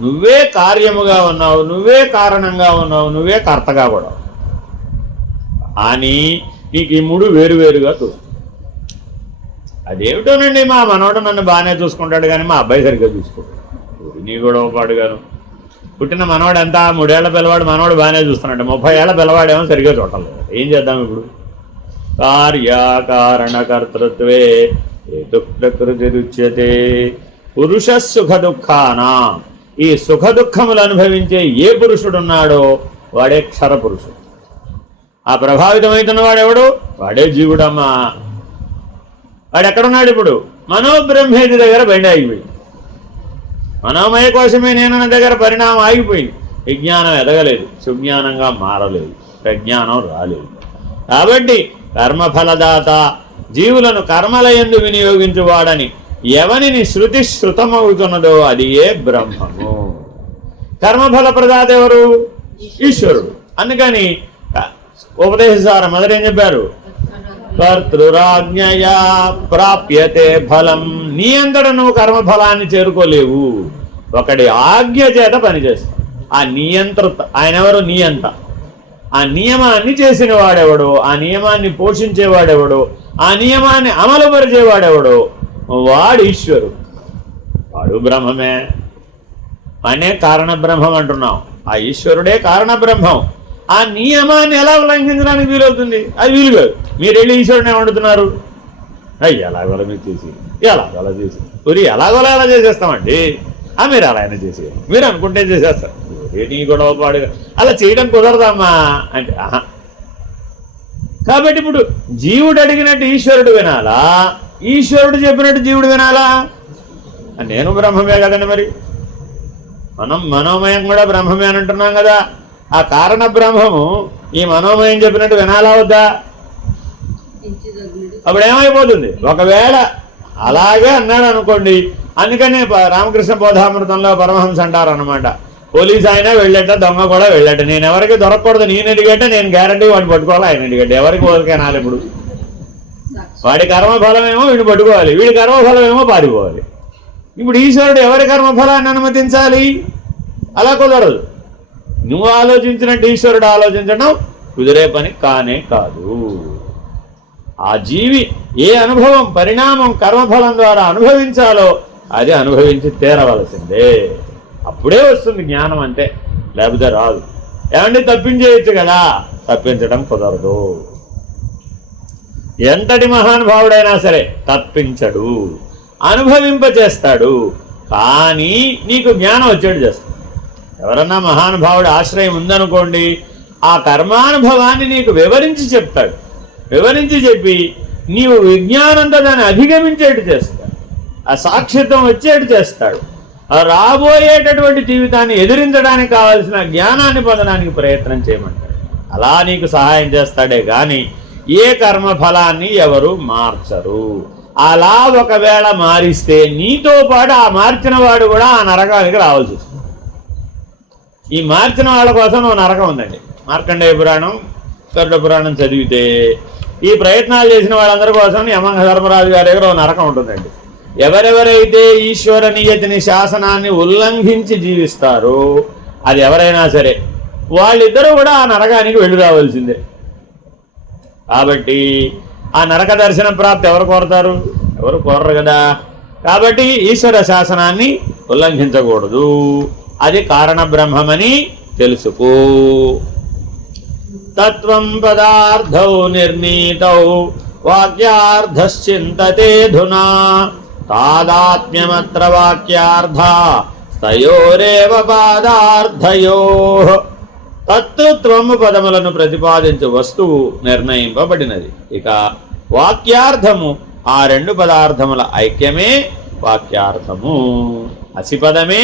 నువ్వే కార్యముగా ఉన్నావు, నువ్వే కారణంగా ఉన్నావు, నువ్వే కర్తగా కూడా. అని నీకు ఈ 3 వేరువేరుగా చూస్తుంది. అదేమిటోనండి, మా మనోడు నన్ను బాగానే చూసుకుంటాడు కానీ మా అబ్బాయి సరిగ్గా చూసుకుంటాడు. నీ కూడా పాడుగాను. పుట్టిన మనవాడు ఎంత 3 ఏళ్ల పిల్లవాడు మనవాడు బాగానే చూస్తున్నాడు. 30 ఏళ్ల పిల్లవాడేమో సరిగ్గా చూడలేదు. ఏం చేద్దాం ఇప్పుడు? కార్యకారణకర్తృత్వే హేతు ప్రకృతి రుచ్యతే పురుష సుఖ దుఃఖానా. ఈ సుఖ దుఃఖములు అనుభవించే ఏ పురుషుడున్నాడో వాడే క్షర పురుషుడు. ఆ ప్రభావితమవుతున్న వాడెవడు? వాడే జీవుడమ్మా. వాడు ఎక్కడున్నాడు ఇప్పుడు? మనోబ్రహ్మేది దగ్గర బండి ఆగిపోయింది. మనోమయ కోసమే నేనన్న దగ్గర పరిణామం ఆగిపోయింది. విజ్ఞానం ఎదగలేదు, సుజ్ఞానంగా మారలేదు, ప్రజ్ఞానం రాలేదు. కాబట్టి కర్మఫలదాత, జీవులను కర్మలయందు వినియోగించువాడని ఎవనిని శృతి శృతమవుతున్నదో అది ఏ బ్రహ్మము. కర్మఫల ప్రదాత ఎవరు? ఈశ్వరుడు. అందుకని ఉపదేశసారం మొదట ఏం చెప్పారు? కర్తృరాజ్ఞయా ప్రాప్యతే ఫలం. నీ అంతట నువ్వు కర్మఫలాన్ని చేరుకోలేవు, ఒకటి ఆజ్ఞ చేత పనిచేస్తావు. ఆ నియంత్రత ఆయన ఎవరు? నియంత. ఆ నియమాన్ని చేసిన వాడెవడో, ఆ నియమాన్ని పోషించేవాడెవడో, ఆ నియమాన్ని అమలుపరిచేవాడెవడో వాడు ఈశ్వరుడు. వాడు బ్రహ్మమే. అనే కారణ బ్రహ్మం అంటున్నాం. ఆ ఈశ్వరుడే కారణ బ్రహ్మం. ఆ నియమాన్ని ఎలా ఉల్లంఘించడానికి వీలవుతుంది? అది వీలు కాదు. మీరు వెళ్ళి ఈశ్వరుని వండుతున్నారు. ఎలాగోలా మీరు చేసి ఎలాగోలా చేసి ఎలాగోలా ఎలా చేసేస్తామండి. మీరు అలా అయినా చేసి మీరు అనుకుంటే చేసేస్తారు. నీ గొడవ పాడుగా అలా చేయడం కుదరదమ్మా అంటే కాబట్టి ఇప్పుడు జీవుడు అడిగినట్టు ఈశ్వరుడు వినాలా, ఈశ్వరుడు చెప్పినట్టు జీవుడు వినాలా? నేను బ్రహ్మమే కదండి. మరి మనోమయం కూడా బ్రహ్మమే అని అంటున్నాం కదా. ఆ కారణ బ్రహ్మము ఈ మనోమయం చెప్పినట్టు వినాలా వద్దా? అప్పుడు ఏమైపోతుంది? ఒకవేళ అలాగే అన్నాడు అనుకోండి. అందుకనే రామకృష్ణ బోధామృతంలో పరమహంస అంటారు అన్నమాట, పోలీసు ఆయన వెళ్ళట, దొంగ కూడా వెళ్ళట, నేను ఎవరికి దొరకకూడదు, నేను ఎదిగట్టే నేను గ్యారంటీ వాడిని పట్టుకోవాలి, ఆయన ఎదిగట్టే ఎవరికి ఓరికేనాలి. ఇప్పుడు వాడి కర్మఫలం ఏమో వీడిని పట్టుకోవాలి, వీడి కర్మఫలం ఏమో పారిపోవాలి. ఇప్పుడు ఈశ్వరుడు ఎవరి కర్మఫలాన్ని అనుమతించాలి? అలా కుదరదు. నువ్వు ఆలోచించినట్టు ఈశ్వరుడు ఆలోచించడం కుదిరే పని కానే కాదు. ఆ జీవి ఏ అనుభవం, పరిణామం కర్మఫలం ద్వారా అనుభవించాలో అది అనుభవించి తీరవలసిందే. అప్పుడే వస్తుంది జ్ఞానం, అంతే, లేకపోతే రాదు. ఏమంటే తప్పించేయచ్చు కదా, తప్పించడం కుదరదు. ఎంతటి మహానుభావుడైనా సరే తప్పించడు, అనుభవింపచేస్తాడు, కానీ నీకు జ్ఞానం వచ్చేట్టు చేస్తాడు. ఎవరన్నా మహానుభావుడి ఆశ్రయం ఉందనుకోండి, ఆ కర్మానుభవాన్ని నీకు వివరించి చెప్తాడు. వివరించి చెప్పి నీవు విజ్ఞానంతో దాన్ని అధిగమించేట్టు చేస్తాడు, ఆ సాక్షిత్వం వచ్చేట్టు చేస్తాడు. ఆ రాబోయేటటువంటి జీవితాన్ని ఎదిరించడానికి కావలసిన జ్ఞానాన్ని పొందడానికి ప్రయత్నం చేయమంటాడు. అలా నీకు సహాయం చేస్తాడే కానీ ఏ కర్మఫలాన్ని ఎవరు మార్చరు. అలా ఒకవేళ మారిస్తే నీతో పాటు ఆ మార్చిన వాడు కూడా ఆ నరకానికి రావాల్సి వస్తుంది. ఈ మార్చిన వాళ్ళ కోసం నువ్వు నరకం ఉందండి. మార్కండేయ పురాణం, గరుడ పురాణం చదివితే ఈ ప్రయత్నాలు చేసిన వాళ్ళందరి కోసం యమన ధర్మరాజు గారి దగ్గర ఒక నరకం ఉంటుందండి. ఎవరెవరైతే ఈశ్వర నియతిని, శాసనాన్ని ఉల్లంఘించి జీవిస్తారో, అది ఎవరైనా సరే, వాళ్ళిద్దరూ కూడా ఆ నరకానికి వెళ్ళి రావాల్సిందే. కాబట్టి ఆ నరక దర్శన ప్రాప్తి ఎవరు కోరతారు? ఎవరు కోరరు కదా. కాబట్టి ఈశ్వర శాసనాన్ని ఉల్లంఘించకూడదు. అది కారణ బ్రహ్మమని తెలుసుకో. తత్వం పదార్థౌ నిర్ణీతౌ వాక్యార్థశ్చింతతే ధునా తాదాత్మ్యమత్ర వాక్యార్థ తయోరేవ పాదార్థయోః. తత్త్వము పదములను ప్రతిపాదించు వస్తువు నిర్ణయింపబడినది. ఇక వాక్యార్థము ఆ రెండు పదార్థముల ఐక్యమే వాక్యార్థము. అసిపదమే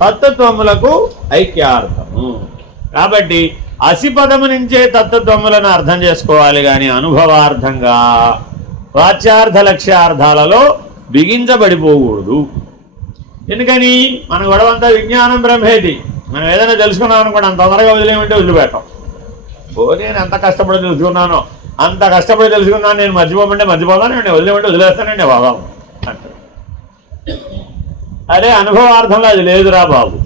తత్వములకు ఐక్యార్థము. కాబట్టి అసిపదము నుంచే తత్వములను అర్థం చేసుకోవాలి కానీ అనుభవార్థంగా వాచ్యార్థ లక్ష్యార్థాలలో బిగించబడిపోకూడదు. ఎందుకని మన గొడవంతా విజ్ఞానం బ్రహ్మేది. మనం ఏదైనా తెలుసుకున్నాం అనుకోండి, అంత తొందరగా వదిలేమంటే వదిలిపెట్టాం. నేను ఎంత కష్టపడి తెలుసుకున్నానో అంత కష్టపడి తెలుసుకున్నాను, నేను మర్చిపోమంటే మర్చిపోతాను, నేను వదిలేమంటే వదిలేస్తానండి బాబా అంటారు. అరే అనుభవార్థంలో అది లేదురా బాబు.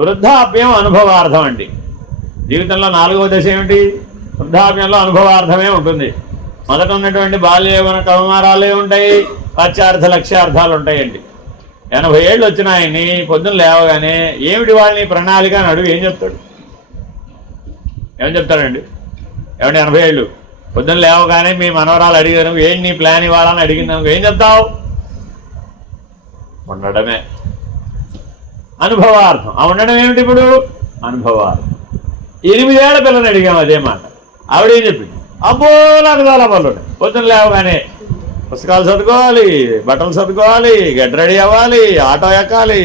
వృద్ధాప్యం అనుభవార్థం అండి. జీవితంలో 4వ దశ ఏమిటి? వృద్ధాప్యంలో అనుభవార్థమే ఉంటుంది. మొదట ఉన్నటువంటి బాల్య యవ్వన కౌమారాలే ఉంటాయి, వాచ్యార్థ లక్ష్యార్థాలు ఉంటాయండి. 80 ఏళ్ళు వచ్చినాయని పొద్దున్న లేవగానే ఏమిటి వాళ్ళని ప్రణాళిక అని అడుగు, ఏం చెప్తాడు? ఏమని చెప్తాడండి? ఏమంటే 80 ఏళ్ళు పొద్దున్న లేవగానే మీ మనవరాలు అడిగారు ఏంటి నీ ప్లాన్ ఇవ్వాలని అడిగిందాం, ఏం చెప్తావు? ఉండడమే. అనుభవార్థం. ఆ ఉండడం ఏమిటి ఇప్పుడు? అనుభవార్థం. 8 ఏళ్ల పిల్లని అడిగాము అదే మాట. ఆవిడేం చెప్పింది? అబ్బో నాకు చాలా పనులు ఉంటాయి. పొద్దున్న లేవగానే పుస్తకాలు చదువుకోవాలి, బట్టలు చదువుకోవాలి, గెట్ రెడీ అవ్వాలి, ఆటో ఎక్కాలి,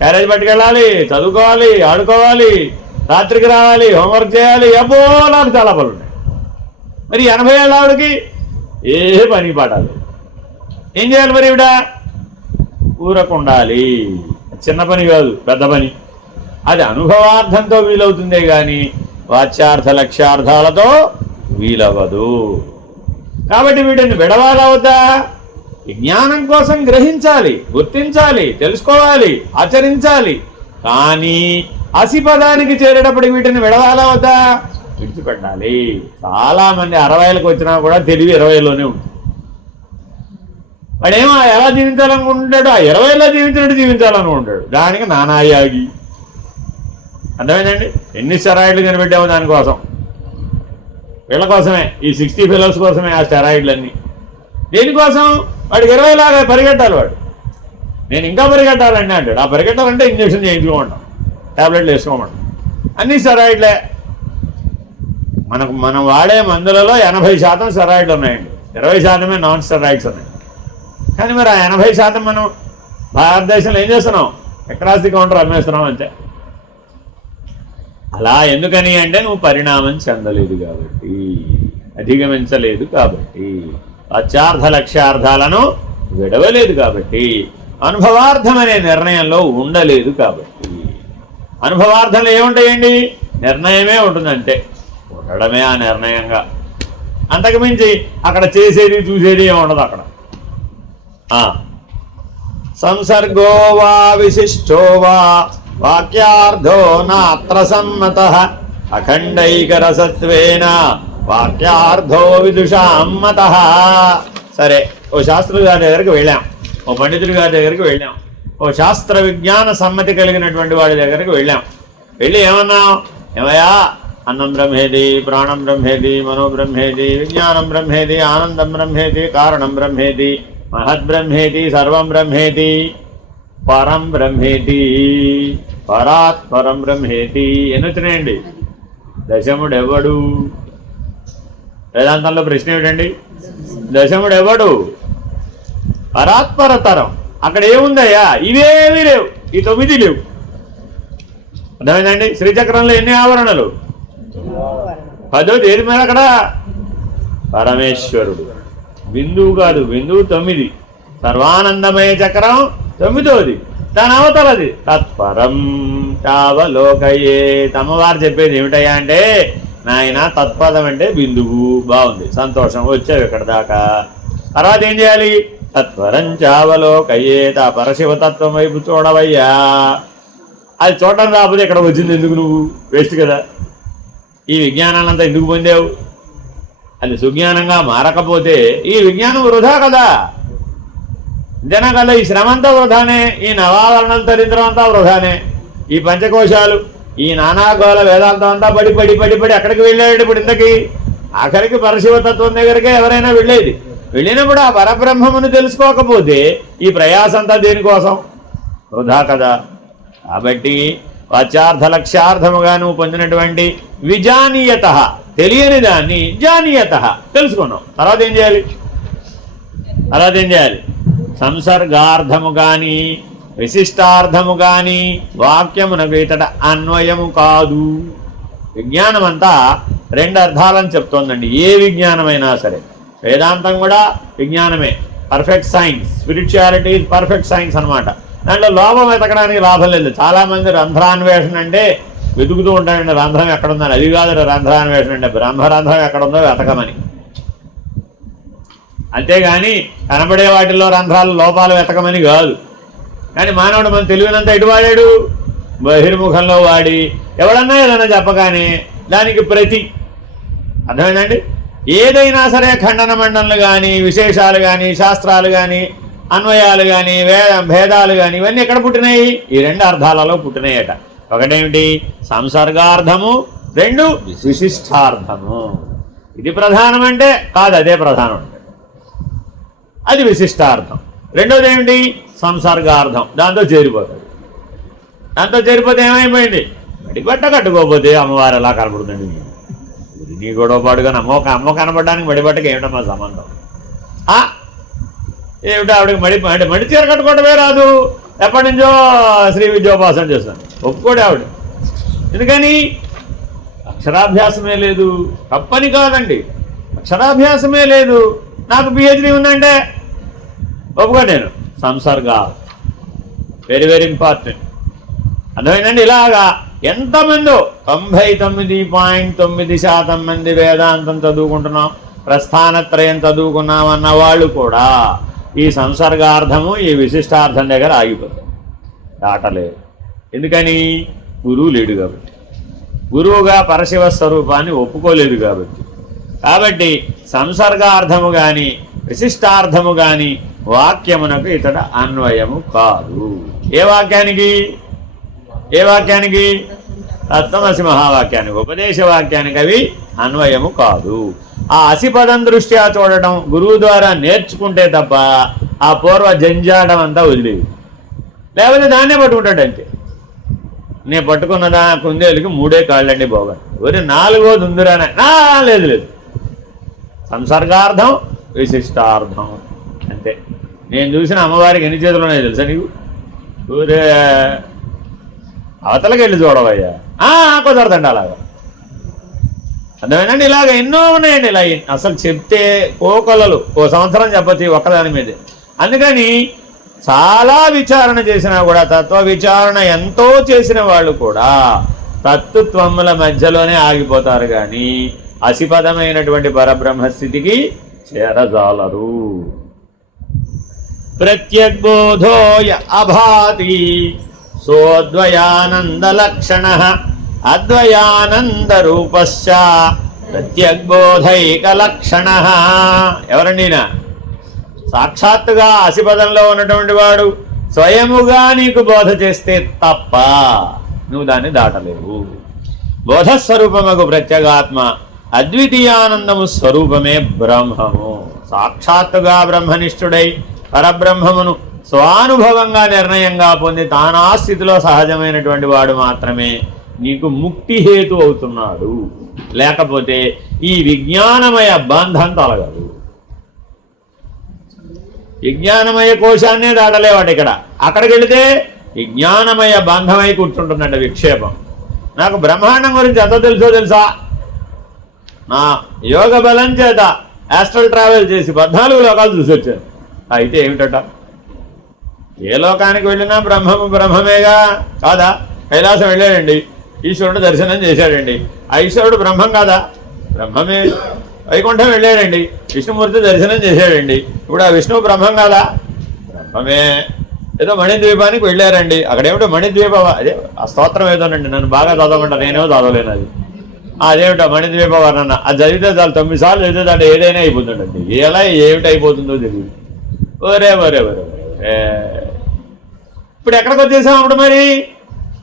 క్యారేజ్ పట్టుకెళ్ళాలి, చదువుకోవాలి, ఆడుకోవాలి, రాత్రికి రావాలి, హోంవర్క్ చేయాలి. అబ్బో నాకు చాలా పనులు ఉంటాయి. మరి 80 ఏళ్ళ ఆవిడకి ఏ పని పాటాలి? ఏం చేయాలి మరి? ఇవిడ ఊరకుండాలి. చిన్న పని కాదు, పెద్ద పని. అది అనుభవార్థంతో వీలవుతుందే కానీ వాచ్యార్థ లక్ష్యార్థాలతో వీలవ్వదు. కాబట్టి వీటిని విడవాలవుతా విజ్ఞానం కోసం గ్రహించాలి, గుర్తించాలి, తెలుసుకోవాలి, ఆచరించాలి. కానీ అసిపదానికి చేరేటప్పుడు వీటిని విడవాలవుతా విడిచిపెట్టాలి. చాలా మంది 60లకు వచ్చినా కూడా తెలివి 20లోనే ఉంటుంది. వాడేమో ఎలా జీవించాలనుకుంటాడు? ఆ 20లో జీవించినట్టు జీవించాలనుకుంటాడు. దానికి నానాయాగి. అర్థమైందండి? ఎన్ని స్టెరాయిడ్లు కనిపెట్టామో దానికోసం. వీళ్ళ కోసమే, ఈ 60 ఫెలోస్ కోసమే ఆ స్టెరాయిడ్లన్నీ. దేనికోసం? వాడికి 20లాగా పరిగెట్టాలి. వాడు నేను ఇంకా పరిగెట్టాలండి అంటాడు. ఆ పరిగెట్టాలంటే ఇంజక్షన్ చేయించుకోమంటాం, ట్యాబ్లెట్లు వేసుకోమంటాం. అన్ని స్టెరాయిడ్లే. మనం వాడే మందులలో 80% స్టెరాయిడ్లు ఉన్నాయండి, 20% నాన్ స్టెరాయిడ్స్ ఉన్నాయి. కానీ మరి ఆ 80% మనం భారతదేశంలో ఏం చేస్తున్నాం? అక్రాస్ ది కౌంటర్ అమ్మేస్తున్నాం అంతే. అలా ఎందుకని అంటే నువ్వు పరిణామం చెందలేదు కాబట్టి, అధిగమించలేదు కాబట్టి, వాచ్యార్థ లక్ష్యార్థాలను విడవలేదు కాబట్టి, అనుభవార్థం అనే నిర్ణయంలో ఉండలేదు కాబట్టి. అనుభవార్థంలో ఏముంటాయండి? నిర్ణయమే ఉంటుందంటే ఉండడమే ఆ నిర్ణయంగా. అంతకుమించి అక్కడ చేసేది చూసేది ఏముండదు అక్కడ. సంసర్గో వా విశిష్టో వా వాక్యార్థో నాత్ర సమ్మతః అఖండైకరసత్వేన వాక్యార్థో విదుషాం మతః. సరే, ఓ శాస్త్రుడి గారి దగ్గరికి వెళ్ళాం, ఓ పండితుడి గారి దగ్గరికి వెళ్ళాం, ఓ శాస్త్ర విజ్ఞాన సమ్మతి కలిగినటువంటి వాడి దగ్గరికి వెళ్ళాం. వెళ్ళి ఏమన్నాం? ఏమయ్యా అన్నం బ్రహ్మేది, ప్రాణం బ్రహ్మేది, మనో బ్రహ్మేది, విజ్ఞానం బ్రహ్మేది, ఆనందం బ్రహ్మేది, కారణం బ్రహ్మేది, మహద్బ్రహ్మేది, సర్వం బ్రహ్మేది, పరం బ్రహ్మేతి, పరాత్ పరం బ్రహ్మేతి. ఎన్ని వచ్చినాయండి? దశముడెవడు? వేదాంతంలో ప్రశ్న ఏమిటండి? దశముడెవడు? పరాత్పరతరం. అక్కడ ఏముందయ్యా? ఇవేమీ లేవు, ఈ 9 లేవు. అర్థమైందండి? శ్రీచక్రంలో ఎన్ని ఆవరణలు? 10వ ఏది మీద అక్కడ? పరమేశ్వరుడు. బిందువు కాదు, బిందువు 9. సర్వానందమయ చక్రం 9వది, దాని అవతలది తత్పరం చావలోకయే. అమ్మవారు చెప్పేది ఏమిటయ్యా అంటే, నాయన తత్పదం అంటే బిందువు. బాగుంది, సంతోషం, వచ్చావు ఇక్కడ దాకా. తర్వాత ఏం చేయాలి? తత్పరం చావలోకయేత, పరశివతత్వం వైపు చూడవయ్యా. అది చూడడం రాకపోతే ఇక్కడ వచ్చింది ఎందుకు? నువ్వు వేస్ట్ కదా. ఈ విజ్ఞానాన్నంతా ఎందుకు పొందావు? అది సుజ్ఞానంగా మారకపోతే ఈ విజ్ఞానం వృధా కదా. జన కదా, ఈ శ్రమంతా వృధానే, ఈ నవావరణలు తరించడం అంతా వృధానే, ఈ పంచకోశాలు, ఈ నానాగోళ వేదాంతం అంతా పడి పడి పడి పడి అక్కడికి వెళ్ళాడు. ఇప్పుడు ఇంతకీ ఆఖరికి పరశివతత్వం దగ్గరికే ఎవరైనా వెళ్ళేది. వెళ్ళినప్పుడు ఆ పరబ్రహ్మమును తెలుసుకోకపోతే ఈ ప్రయాసంతా దేనికోసం? వృధా కదా. కాబట్టి వాచ్యార్థ లక్ష్యార్థముగా నువ్వు పొందినటువంటి విజానీయత, తెలియని దాన్ని జానీయత తెలుసుకున్నావు. తర్వాత ఏం చేయాలి? సంసర్గార్థము కానీ విశిష్టార్థము కానీ వాక్యమునకు ఇతడ అన్వయము కాదు. విజ్ఞానం అంతా 2 అర్థాలని చెప్తోందండి. ఏ విజ్ఞానమైనా సరే, వేదాంతం కూడా విజ్ఞానమే, perfect science. Spirituality is perfect science అనమాట. దాంట్లో లోపం వెతకడానికి లాభం లేదు. చాలామంది రంధ్రాన్వేషణ అంటే వెతుకుతూ ఉంటాడండి, రంధ్రం ఎక్కడుందని. అది కాదు రంధ్రాన్వేషణ అంటే, బ్రహ్మరంధ్రం ఎక్కడుందో వెతకమని. అంతేగాని కనబడే వాటిల్లో రంధ్రాలు లోపాలు వెతకమని కాదు. కానీ మానవుడు మన తెలివినంతా ఎటు వాడాడు? బహిర్ముఖంలో వాడి ఎవడన్నా ఏదన్నా చెప్పగానే దానికి ప్రతి. అర్థమైందండి? ఏదైనా సరే ఖండన మండనలు కానీ, విశేషాలు కానీ, శాస్త్రాలు కానీ, అన్వయాలు కానీ, భేదాలు కానీ, ఇవన్నీ ఎక్కడ పుట్టినాయి? ఈ 2 అర్థాలలో పుట్టినాయట. ఒకటేమిటి? సంసర్గార్థము, 2 విశిష్టార్థము. ఇది ప్రధానం అంటే కాదు, అదే ప్రధానం అంటే అది విశిష్టార్థం. రెండోది ఏమిటి? సంసర్గార్థం. దాంతో చేరిపోతుంది. దాంతో చేరిపోతే ఏమైపోయింది? మడిబట్ట కట్టుకోకపోతే అమ్మవారు ఎలా కనబడుతుంది? నీ గొడవ పాటుగా అమ్మ కనబడడానికి మడిబట్టకి ఏమిటమ్మా సంబంధం? ఏమిటో ఆవిడకి మడి చీర కట్టుకోవడమే రాదు. ఎప్పటి నుంచో శ్రీ విద్యోపాసన చేస్తాను, ఒప్పుకోడే ఆవిడ. ఎందుకని? అక్షరాభ్యాసమే లేదు. తప్పని కాదండి, అక్షరాభ్యాసమే లేదు. నాకు పిహెచ్డీ ఉందంటే ఒప్పుకో నేను. సంసర్గా వెరీ వెరీ ఇంపార్టెంట్. అర్థమైందండి? ఇలాగా ఎంతమందో 99.9% మంది వేదాంతం చదువుకుంటున్నాం, ప్రస్థానత్రయం చదువుకున్నాం అన్న వాళ్ళు కూడా ఈ సంసర్గార్థము, ఈ విశిష్టార్థం దగ్గర ఆగిపోతారు, దాటలేదు. ఎందుకని? గురువు లేడు కాబట్టి, గురువుగా పరశివ స్వరూపాన్ని ఒప్పుకోలేదు కాబట్టి. కాబట్టి సంసర్గార్థము కానీ విశిష్టార్థము కానీ వాక్యమునకు ఇతడ అన్వయము కాదు. ఏ వాక్యానికి? తత్వమసి మహావాక్యానికి, ఉపదేశ వాక్యానికి అవి అన్వయము కాదు. ఆ అసిపదం దృష్ట్యా చూడటం గురువు ద్వారా నేర్చుకుంటే తప్ప ఆ పూర్వ జంజాటం అంతా వదిలేదు. లేకపోతే దాన్నే పట్టుకుంటాడు అంతే. నేను పట్టుకున్నదా కుందేలుకి 3 కాళ్ళండి బాగా, ఒరి 4వది ఉందిరానే. లేదు, సంసర్గార్థం, విశిష్టార్థం అంతే. నేను చూసిన అమ్మవారికి ఎన్ని చేతులు ఉన్నాయో తెలుసా నీకు? ఊరే అవతలకి వెళ్ళి చూడవయ్యా, కుదరదండి అలాగా. అర్థమేనండి? ఇలాగ ఎన్నో ఉన్నాయండి. ఇలా అసలు చెప్తే కోకొల్లలు, 1 సంవత్సరం చెప్పచ్చు ఒక్కదాని మీదే. అందుకని చాలా విచారణ చేసినా కూడా, తత్వ విచారణ ఎంతో చేసిన వాళ్ళు కూడా తత్వముల మధ్యలోనే ఆగిపోతారు కానీ అసిపదమైనటువంటి పరబ్రహ్మస్థితికి చేరజాలరు. ప్రత్యగ్బోధోయ అభాతి సోద్వయానంద లక్షణ అద్వయానంద రూపశ్చ ప్రత్యగ్బోధైక లక్షణ. ఎవరండినా? సాక్షాత్తుగా అసిపదంలో ఉన్నటువంటి వాడు స్వయముగా నీకు బోధ చేస్తే తప్ప నువ్వు దాన్ని దాటలేవు. బోధస్వరూపమగు ప్రత్యేగాత్మ అద్వితీయానందము స్వరూపమే బ్రహ్మము. సాక్షాత్తుగా బ్రహ్మనిష్ఠుడై పరబ్రహ్మమును స్వానుభవంగా నిర్ణయంగా పొంది తానా స్థితిలో సహజమైనటువంటి వాడు మాత్రమే నీకు ముక్తి హేతు అవుతున్నాడు. లేకపోతే ఈ విజ్ఞానమయ బంధం తొలగదు. విజ్ఞానమయ కోశాన్నే దాటలేవాడు ఇక్కడ. అక్కడికి వెళితే విజ్ఞానమయ బంధమై కూర్చుంటుందండి విక్షేపం. నాకు బ్రహ్మాండం గురించి ఎంత తెలుసా, నా యోగ బలం చేత ఆస్ట్రల్ ట్రావెల్ చేసి 14 లోకాలు చూసి వచ్చాను. అయితే ఏమిటట, ఏ లోకానికి వెళ్ళినా బ్రహ్మము బ్రహ్మమేగా కాదా? కైలాసం వెళ్ళాడండి, ఈశ్వరుడు దర్శనం చేశాడండి, ఆ ఈశ్వరుడు బ్రహ్మం కాదా? బ్రహ్మమే. వైకుంఠం వెళ్ళాడండి, విష్ణుమూర్తి దర్శనం చేశాడండి, ఇప్పుడు ఆ విష్ణువు బ్రహ్మం కాదా? బ్రహ్మమే. ఏదో మణిద్వీపానికి వెళ్ళారండి, అక్కడేమిటో మణిద్వీప అదే ఆ స్తోత్రం ఏదోనండి, నన్ను బాగా చదవకుండా నేనేమో చదవలేను అది. అదేమిటో మణిద్వీప వర్ణన, అది చదివితే చాలు 9 సార్లు చదివితే దాంట్లో ఏదైనా అయిపోతుందండి. ఎలా ఏమిటి అయిపోతుందో తెలియదు. ఒరే ఒరే ఒరే ఇప్పుడు ఎక్కడికి వచ్చేసాం అప్పుడు మరి?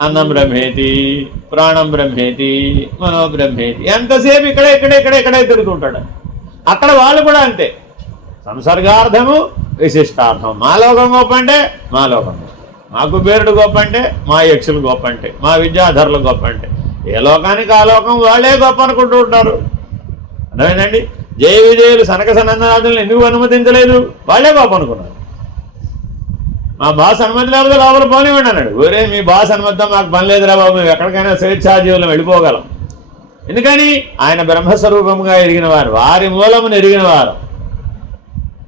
అన్నం బ్రహ్మేతి, ప్రాణం బ్రహ్మేతి, మనో బ్రహ్మేతి. ఎంతసేపు ఇక్కడే తిరుగుతుంటాడు. అక్కడ వాళ్ళు కూడా అంతే. సంసర్గార్థము విశిష్టార్థం. మా లోకం గొప్ప అంటే మా లోకం, మా కుబేరుడు గొప్ప అంటే మా యక్షులు గొప్ప అంటే మా విద్యాధరులు గొప్ప అంటే ఏ లోకానికి ఆ లోకం వాళ్ళే గొప్ప అనుకుంటూ ఉంటారు. అర్థమైందండి? జయ విజయులు సనక సనందనాథులను ఎందుకు అనుమతించలేదు? వాళ్ళే గొప్ప అనుకున్నారు. మా బాస్ అనుమతి లేకపోతే లోపల పోనివ్వండి అన్నాడు. ఒరే మీ బాస్ అనుమతితో మాకు పని లేదురా బాబు, మేము ఎక్కడికైనా స్వేచ్ఛాజీవులం వెళ్ళిపోగలం. ఎందుకని ఆయన బ్రహ్మస్వరూపంగా ఎరిగిన వారు, వారి మూలమును ఎరిగిన వారు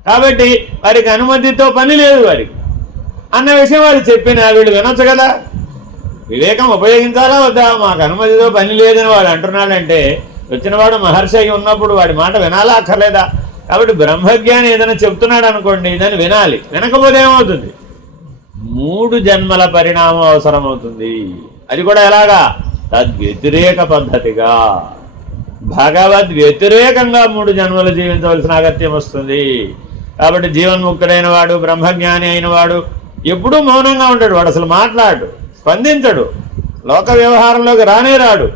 కాబట్టి వారికి అనుమతితో పని లేదు వారికి అన్న విషయం వారు చెప్పిన వీళ్ళు వినొచ్చు కదా. వివేకం ఉపయోగించాలా వద్దా? మాకు అనుమతితో పని లేదని వాడు అంటున్నాడంటే వచ్చినవాడు మహర్షి అయి ఉన్నప్పుడు వాడి మాట వినాలా అక్కర్లేదా? కాబట్టి బ్రహ్మజ్ఞాని ఏదైనా చెప్తున్నాడు అనుకోండి, దాన్ని వినాలి. వినకపోతే ఏమవుతుంది? 3 జన్మల పరిణామం అవసరమవుతుంది. అది కూడా ఎలాగా? తద్వ్యతిరేక పద్ధతిగా, భగవద్ వ్యతిరేకంగా 3 జన్మలు జీవించవలసిన అగత్యం వస్తుంది. కాబట్టి జీవన్ముక్తుడైన వాడు, బ్రహ్మజ్ఞాని అయిన వాడు ఎప్పుడూ మౌనంగా ఉంటాడు. వాడు అసలు మాట్లాడు, స్పందించడు, లోక వ్యవహారంలోకి రాడు.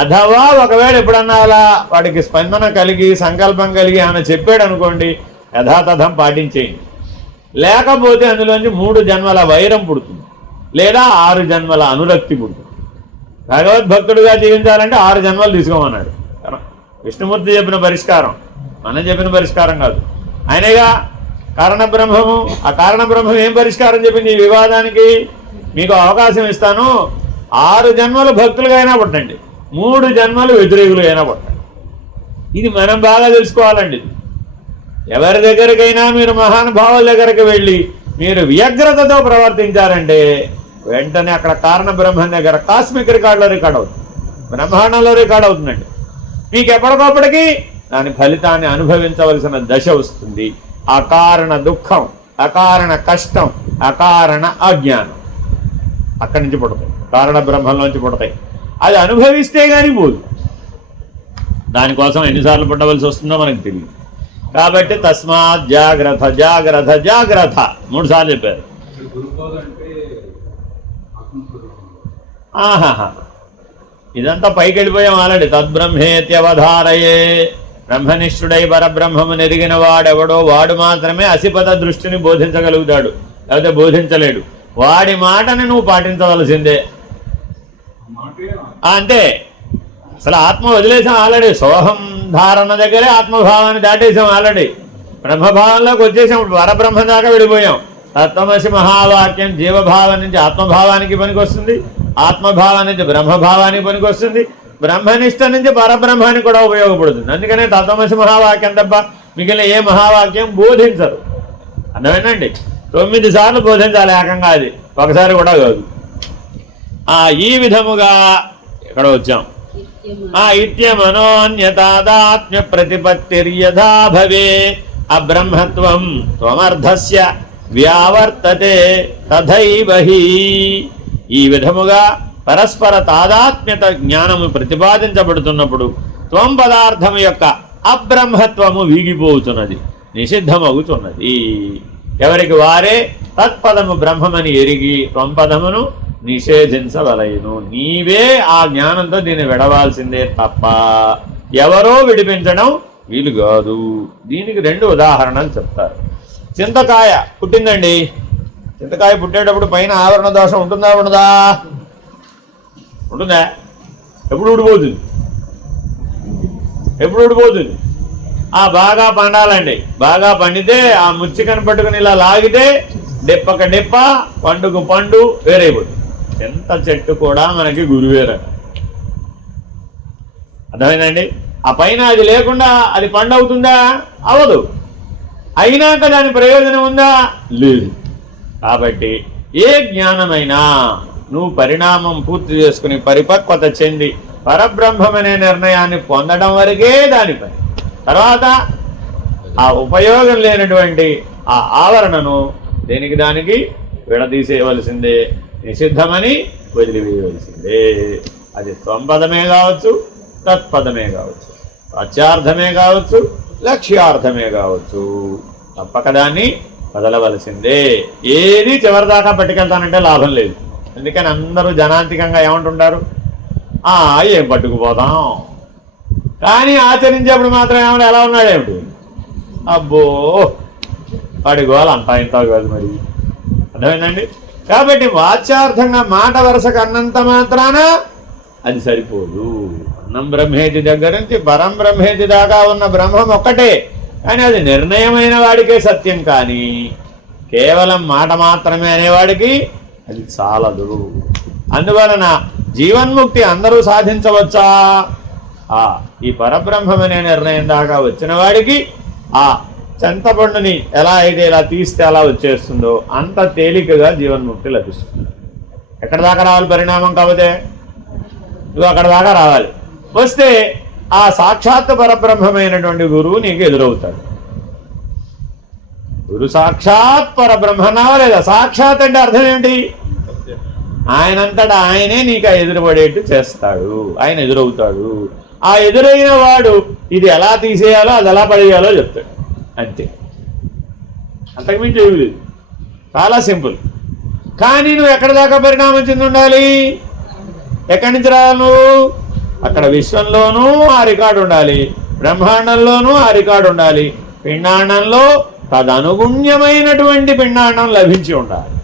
అథవా ఒకవేళ ఎప్పుడన్నా అలా వాడికి స్పందన కలిగి సంకల్పం కలిగి ఆయన చెప్పాడు అనుకోండి, యథాతథం పాటించేయండి. లేకపోతే అందులోంచి 3 జన్మల వైరం పుడుతుంది, లేదా 6 జన్మల అనురక్తి పుడుతుంది. భగవద్భక్తుడిగా జీవించాలంటే 6 జన్మలు తీసుకోమన్నాడు. విష్ణుమూర్తి చెప్పిన పరిష్కారం, మనం చెప్పిన పరిష్కారం కాదు. ఆయనగా కారణబ్రహ్మము. ఆ కారణబ్రహ్మం ఏం పరిష్కారం చెప్పింది ఈ వివాదానికి? మీకు అవకాశం ఇస్తాను, 6 జన్మలు భక్తులుగా అయినా పుట్టండి, 3 జన్మలు వ్యతిరేకులు అయినా పుట్టండి. ఇది మనం బాగా తెలుసుకోవాలండి. ఎవరి దగ్గరికైనా మీరు మహానుభావుల దగ్గరికి వెళ్ళి మీరు వ్యగ్రతతో ప్రవర్తించారంటే వెంటనే అక్కడ కారణ బ్రహ్మం దగ్గర కాస్మిక్ రికార్డులో రికార్డ్ అవుతుంది, బ్రహ్మాండంలో రికార్డ్ అవుతుందండి. మీకు ఎప్పటికప్పటికీ దాని ఫలితాన్ని అనుభవించవలసిన దశ వస్తుంది. అకారణ దుఃఖం, అకారణ కష్టం, అకారణ అజ్ఞానం అక్కడి నుంచి పుడతాయి, కారణ బ్రహ్మంలోంచి పుడతాయి. అది అనుభవిస్తే కానీ పోదు. దానికోసం ఎన్నిసార్లు పుట్టవలసి వస్తుందో మనకు తెలియదు. కాబట్టి తస్మాత్ జాగ్రత్త జాగ్రత్త జాగ్రత్త 3 సార్లు చెప్పారు. ఆహాహా, ఇదంతా పైకి వెళ్ళిపోయాం ఆల్రెడీ. తద్బ్రహ్మేత్యవధారయే, బ్రహ్మనిష్ఠుడై పరబ్రహ్మము నెరిగిన వాడెవడో వాడు మాత్రమే అసిపద దృష్టిని బోధించగలుగుతాడు, లేకపోతే బోధించలేడు. వాడి మాటని నువ్వు పాటించవలసిందే. అంతే. అసలు ఆత్మ వదిలేసాం ఆల్రెడీ. సోహం ధారణ దగ్గరే ఆత్మభావాన్ని దాటేసాం ఆల్రెడీ. బ్రహ్మభావంలోకి వచ్చేసాం, పరబ్రహ్మ దాకా వెళ్ళిపోయాం. తత్వమసి మహావాక్యం జీవభావం నుంచి ఆత్మభావానికి పనికొస్తుంది, ఆత్మభావం నుంచి బ్రహ్మభావానికి పనికొస్తుంది, బ్రహ్మనిష్ట నుంచి పరబ్రహ్మానికి కూడా ఉపయోగపడుతుంది. అందుకనే తత్వమసి మహావాక్యం తప్ప మిగిలిన ఏ మహావాక్యం బోధించరు. అర్థమేనండి? 9 సార్లు బోధించాలి ఏకంగా, అది ఒకసారి కూడా కాదు. ఈ విధముగా ఇక్కడ వచ్చాం. ఇత్యమనోన్యతాదాత్మ్య ప్రతిపత్తిర్యథా భవే అబ్రహ్మత్వం త్వమర్థస్య వ్యావర్తతే తథైవ హి. ఈ విధముగా పరస్పర తాదాత్మ్యత జ్ఞానము ప్రతిపాదించబడుతున్నప్పుడు త్వం పదార్థము యొక్క అబ్రహ్మత్వము వీగిపోతున్నది, నిషిద్ధమవుతున్నది. ఎవరికి వారే తత్పదము బ్రహ్మమని ఎరిగి త్వం పదమును నిషేధించవలయును. నీవే ఆ జ్ఞానంతో దీన్ని విడవాల్సిందే తప్ప ఎవరో విడిపించడం వీలు కాదు. దీనికి 2 ఉదాహరణలు చెప్తారు. చింతకాయ పుట్టిందండి. చింతకాయ పుట్టేటప్పుడు పైన ఆవరణ దోషం ఉంటుందా ఉండదా? ఉంటుందా? ఎప్పుడు ఊడిపోతుంది? ఎప్పుడు ఊడిపోతుంది? బాగా పండాలండి. బాగా పండితే ఆ ముచ్చికను పట్టుకుని ఇలా లాగితే డెప్పక డెప్ప, పండుకు పండు వేరైపోతుంది. చింత చెట్టు కూడా మనకి గురువేర. అర్థమైందండి? ఆ పైన అది లేకుండా అది పండు అవుతుందా? అవదు. అయినాక దాని ప్రయోజనం ఉందా? లేదు. కాబట్టి ఏ జ్ఞానమైనా నువ్వు పరిణామం పూర్తి చేసుకుని పరిపక్వత చెంది పరబ్రహ్మమనే నిర్ణయాన్ని పొందడం వరకే దాని పని. తర్వాత ఆ ఉపయోగం లేనటువంటి ఆ ఆవరణను దేనికి దానికి విడదీసేయవలసిందే, నిషిద్ధమని వదిలివేయవలసిందే. అది త్వంపదమే కావచ్చు, తత్పదమే కావచ్చు, వాచ్యార్థమే కావచ్చు, లక్ష్యార్థమే కావచ్చు. తప్పక దాన్ని వదలవలసిందే. ఏది చివరిదాకా పట్టుకెళ్తానంటే లాభం లేదు. అందుకని అందరూ జనాంతికంగా ఏమంటుంటారు? ఏం పట్టుకుపోతాం, కానీ ఆచరించేప్పుడు మాత్రం ఏమన్నా ఎలా ఉన్నాడేమిటి? అబ్బో వాడి గోళ అంతా ఇంత కాదు మరి. అర్థమైందండి? కాబట్టి వాచ్యార్థంగా మాట వరుసకు అన్నంత మాత్రాన అది సరిపోదు. అన్నం బ్రహ్మేతి దగ్గర నుంచి పరం బ్రహ్మేతి దాకా ఉన్న బ్రహ్మం ఒక్కటే, కానీ అది నిర్ణయమైన వాడికే సత్యం. కానీ కేవలం మాట మాత్రమే అనేవాడికి అది చాలదు. అందువలన జీవన్ముక్తి అందరూ సాధించవచ్చా? ఈ పరబ్రహ్మమనే నిర్ణయం దాకా వచ్చిన వాడికి ఆ చింతపండుని ఎలా అయితే ఇలా తీస్తే అలా వచ్చేస్తుందో అంత తేలికగా జీవన్ముక్తి లభిస్తుంది. ఎక్కడ దాకా రావాలి పరిణామం? కాకపోతే నువ్వు అక్కడ దాకా రావాలి. వస్తే ఆ సాక్షాత్ పరబ్రహ్మమైనటువంటి గురువు నీకు ఎదురవుతాడు. గురు సాక్షాత్ పరబ్రహ్మ అన్నావా లేదా? సాక్షాత్ అంటే అర్థం ఏంటి? ఆయనంతటా ఆయనే నీకు ఎదురుపడేట్టు చేస్తాడు. ఆయన ఎదురవుతాడు. ఆ ఎదురైన వాడు ఇది ఎలా తీసేయాలో అది ఎలా పడేయాలో చెప్తాడు. అంతే, అంతకుమించి ఏమి లేదు. చాలా సింపుల్. కానీ నువ్వు ఎక్కడి దాకా పరిణామం చెంది ఉండాలి? ఎక్కడి నుంచి రావాలి నువ్వు? అక్కడ విశ్వంలోనూ ఆ రికార్డు ఉండాలి, బ్రహ్మాండంలోనూ ఆ రికార్డు ఉండాలి, పిండాండంలో తదనుగుణ్యమైనటువంటి పిండాండం లభించి ఉండాలి.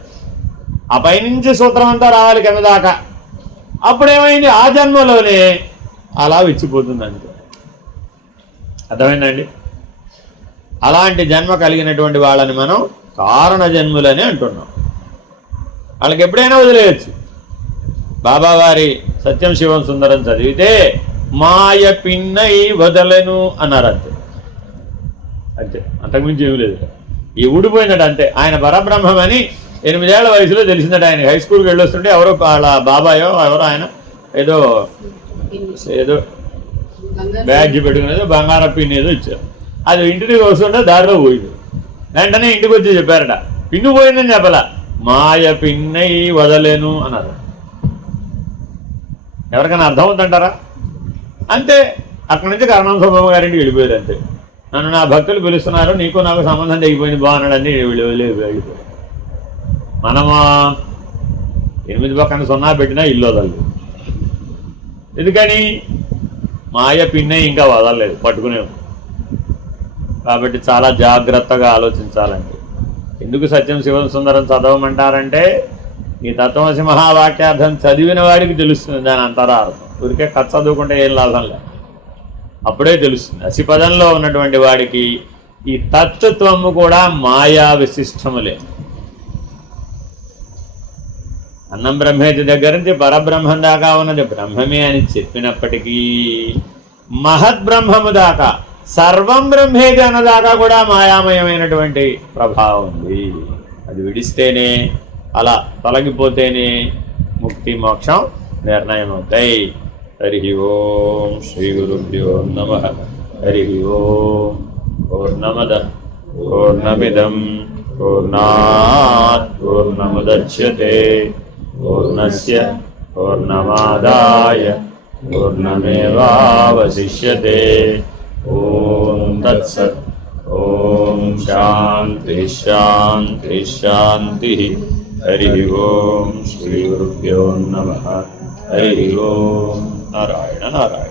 ఆ పైనుంచి సూత్రం అంతా రావాలి కింద దాకా. అప్పుడేమైంది? ఆ జన్మలోనే అలా విచ్చిపోతుంది అంతే. అర్థమైందండి? అలాంటి జన్మ కలిగినటువంటి వాళ్ళని మనం కారణ జన్ములని అంటున్నాం. వాళ్ళకి ఎప్పుడైనా వదిలేయచ్చు. బాబావారి సత్యం శివం సుందరం చదివితే మాయ పిన్నై వదలను అన్నారు. అంతే అంతే, అంతకుమించి ఏమి లేదు. ఈ ఊడిపోయిందట అంతే. ఆయన పరబ్రహ్మమని 8 ఏళ్ల వయసులో తెలిసిందట. ఆయన హై స్కూల్కి వెళ్ళొస్తుంటే ఎవరో వాళ్ళ బాబాయో ఎవరో ఆయన ఏదో బ్యాగ్ పెట్టుకునేదో బంగారం పిన్ ఏదో ఇచ్చారు. అది ఇంటికి వస్తుంటే దారిలో పోయింది. వెంటనే ఇంటికి వచ్చి చెప్పారట, పిన్ను పోయిందని చెప్పలా, మాయ పిన్నై వదలేను అన్నారు. ఎవరికైనా అర్థమవుతుంటారా? అంతే. అక్కడి నుంచి కరణం సుబ్బమ్మ గారింటికి వెళ్ళిపోయారు. అంతే. నన్ను నా భక్తులు పిలుస్తున్నారు, నీకు నాకు సంబంధం తెగిపోయింది బాగున్నాడని వెళ్ళిపోయారు. మనము 8 పక్కన 0 పెట్టినా ఇల్లు వదలలేదు. ఎందుకని? మాయ పిన్నే ఇంకా వదలలేదు, పట్టుకునే. కాబట్టి చాలా జాగ్రత్తగా ఆలోచించాలండి. ఎందుకు సత్యం శివం సుందరం చదవమంటారంటే ఈ తత్వమసి మహావాక్యార్థం చదివిన వాడికి తెలుస్తుంది దాని అంతరార్థం. ఊరికే కథ చదువుకుంటే ఏం లాభం లేదు, అప్పుడే తెలుస్తుంది. అసిపదంలో ఉన్నటువంటి వాడికి ఈ తత్వము కూడా మాయా విశిష్టములే. అన్నం బ్రహ్మేతి దగ్గర నుంచి పరబ్రహ్మం దాకా ఉన్నది బ్రహ్మమే అని చెప్పినప్పటికీ మహద్బ్రహ్మము దాకా సర్వం బ్రహ్మేతి అన్నదాకా కూడా మాయామయమైనటువంటి ప్రభావం ఉంది. అది విడిస్తేనే, అలా తొలగిపోతేనే ముక్తి మోక్షం నిర్ణయం అవుతాయి. హరి ఓం శ్రీ గురుభ్యో నమః. హరి ఓం. పూర్ణమద పూర్ణమిదం పూర్ణాత్ పూర్ణముదచ్యతే పూర్ణస్య పూర్ణమాదాయ పూర్ణమేవావశిష్యతే. ఓం తత్సత్. ఓం శాంతి శాంతి శాంతి. హరి ఓం శ్రీ గురుభ్యో నమః హరి ఓం నారాయణ నారాయణ.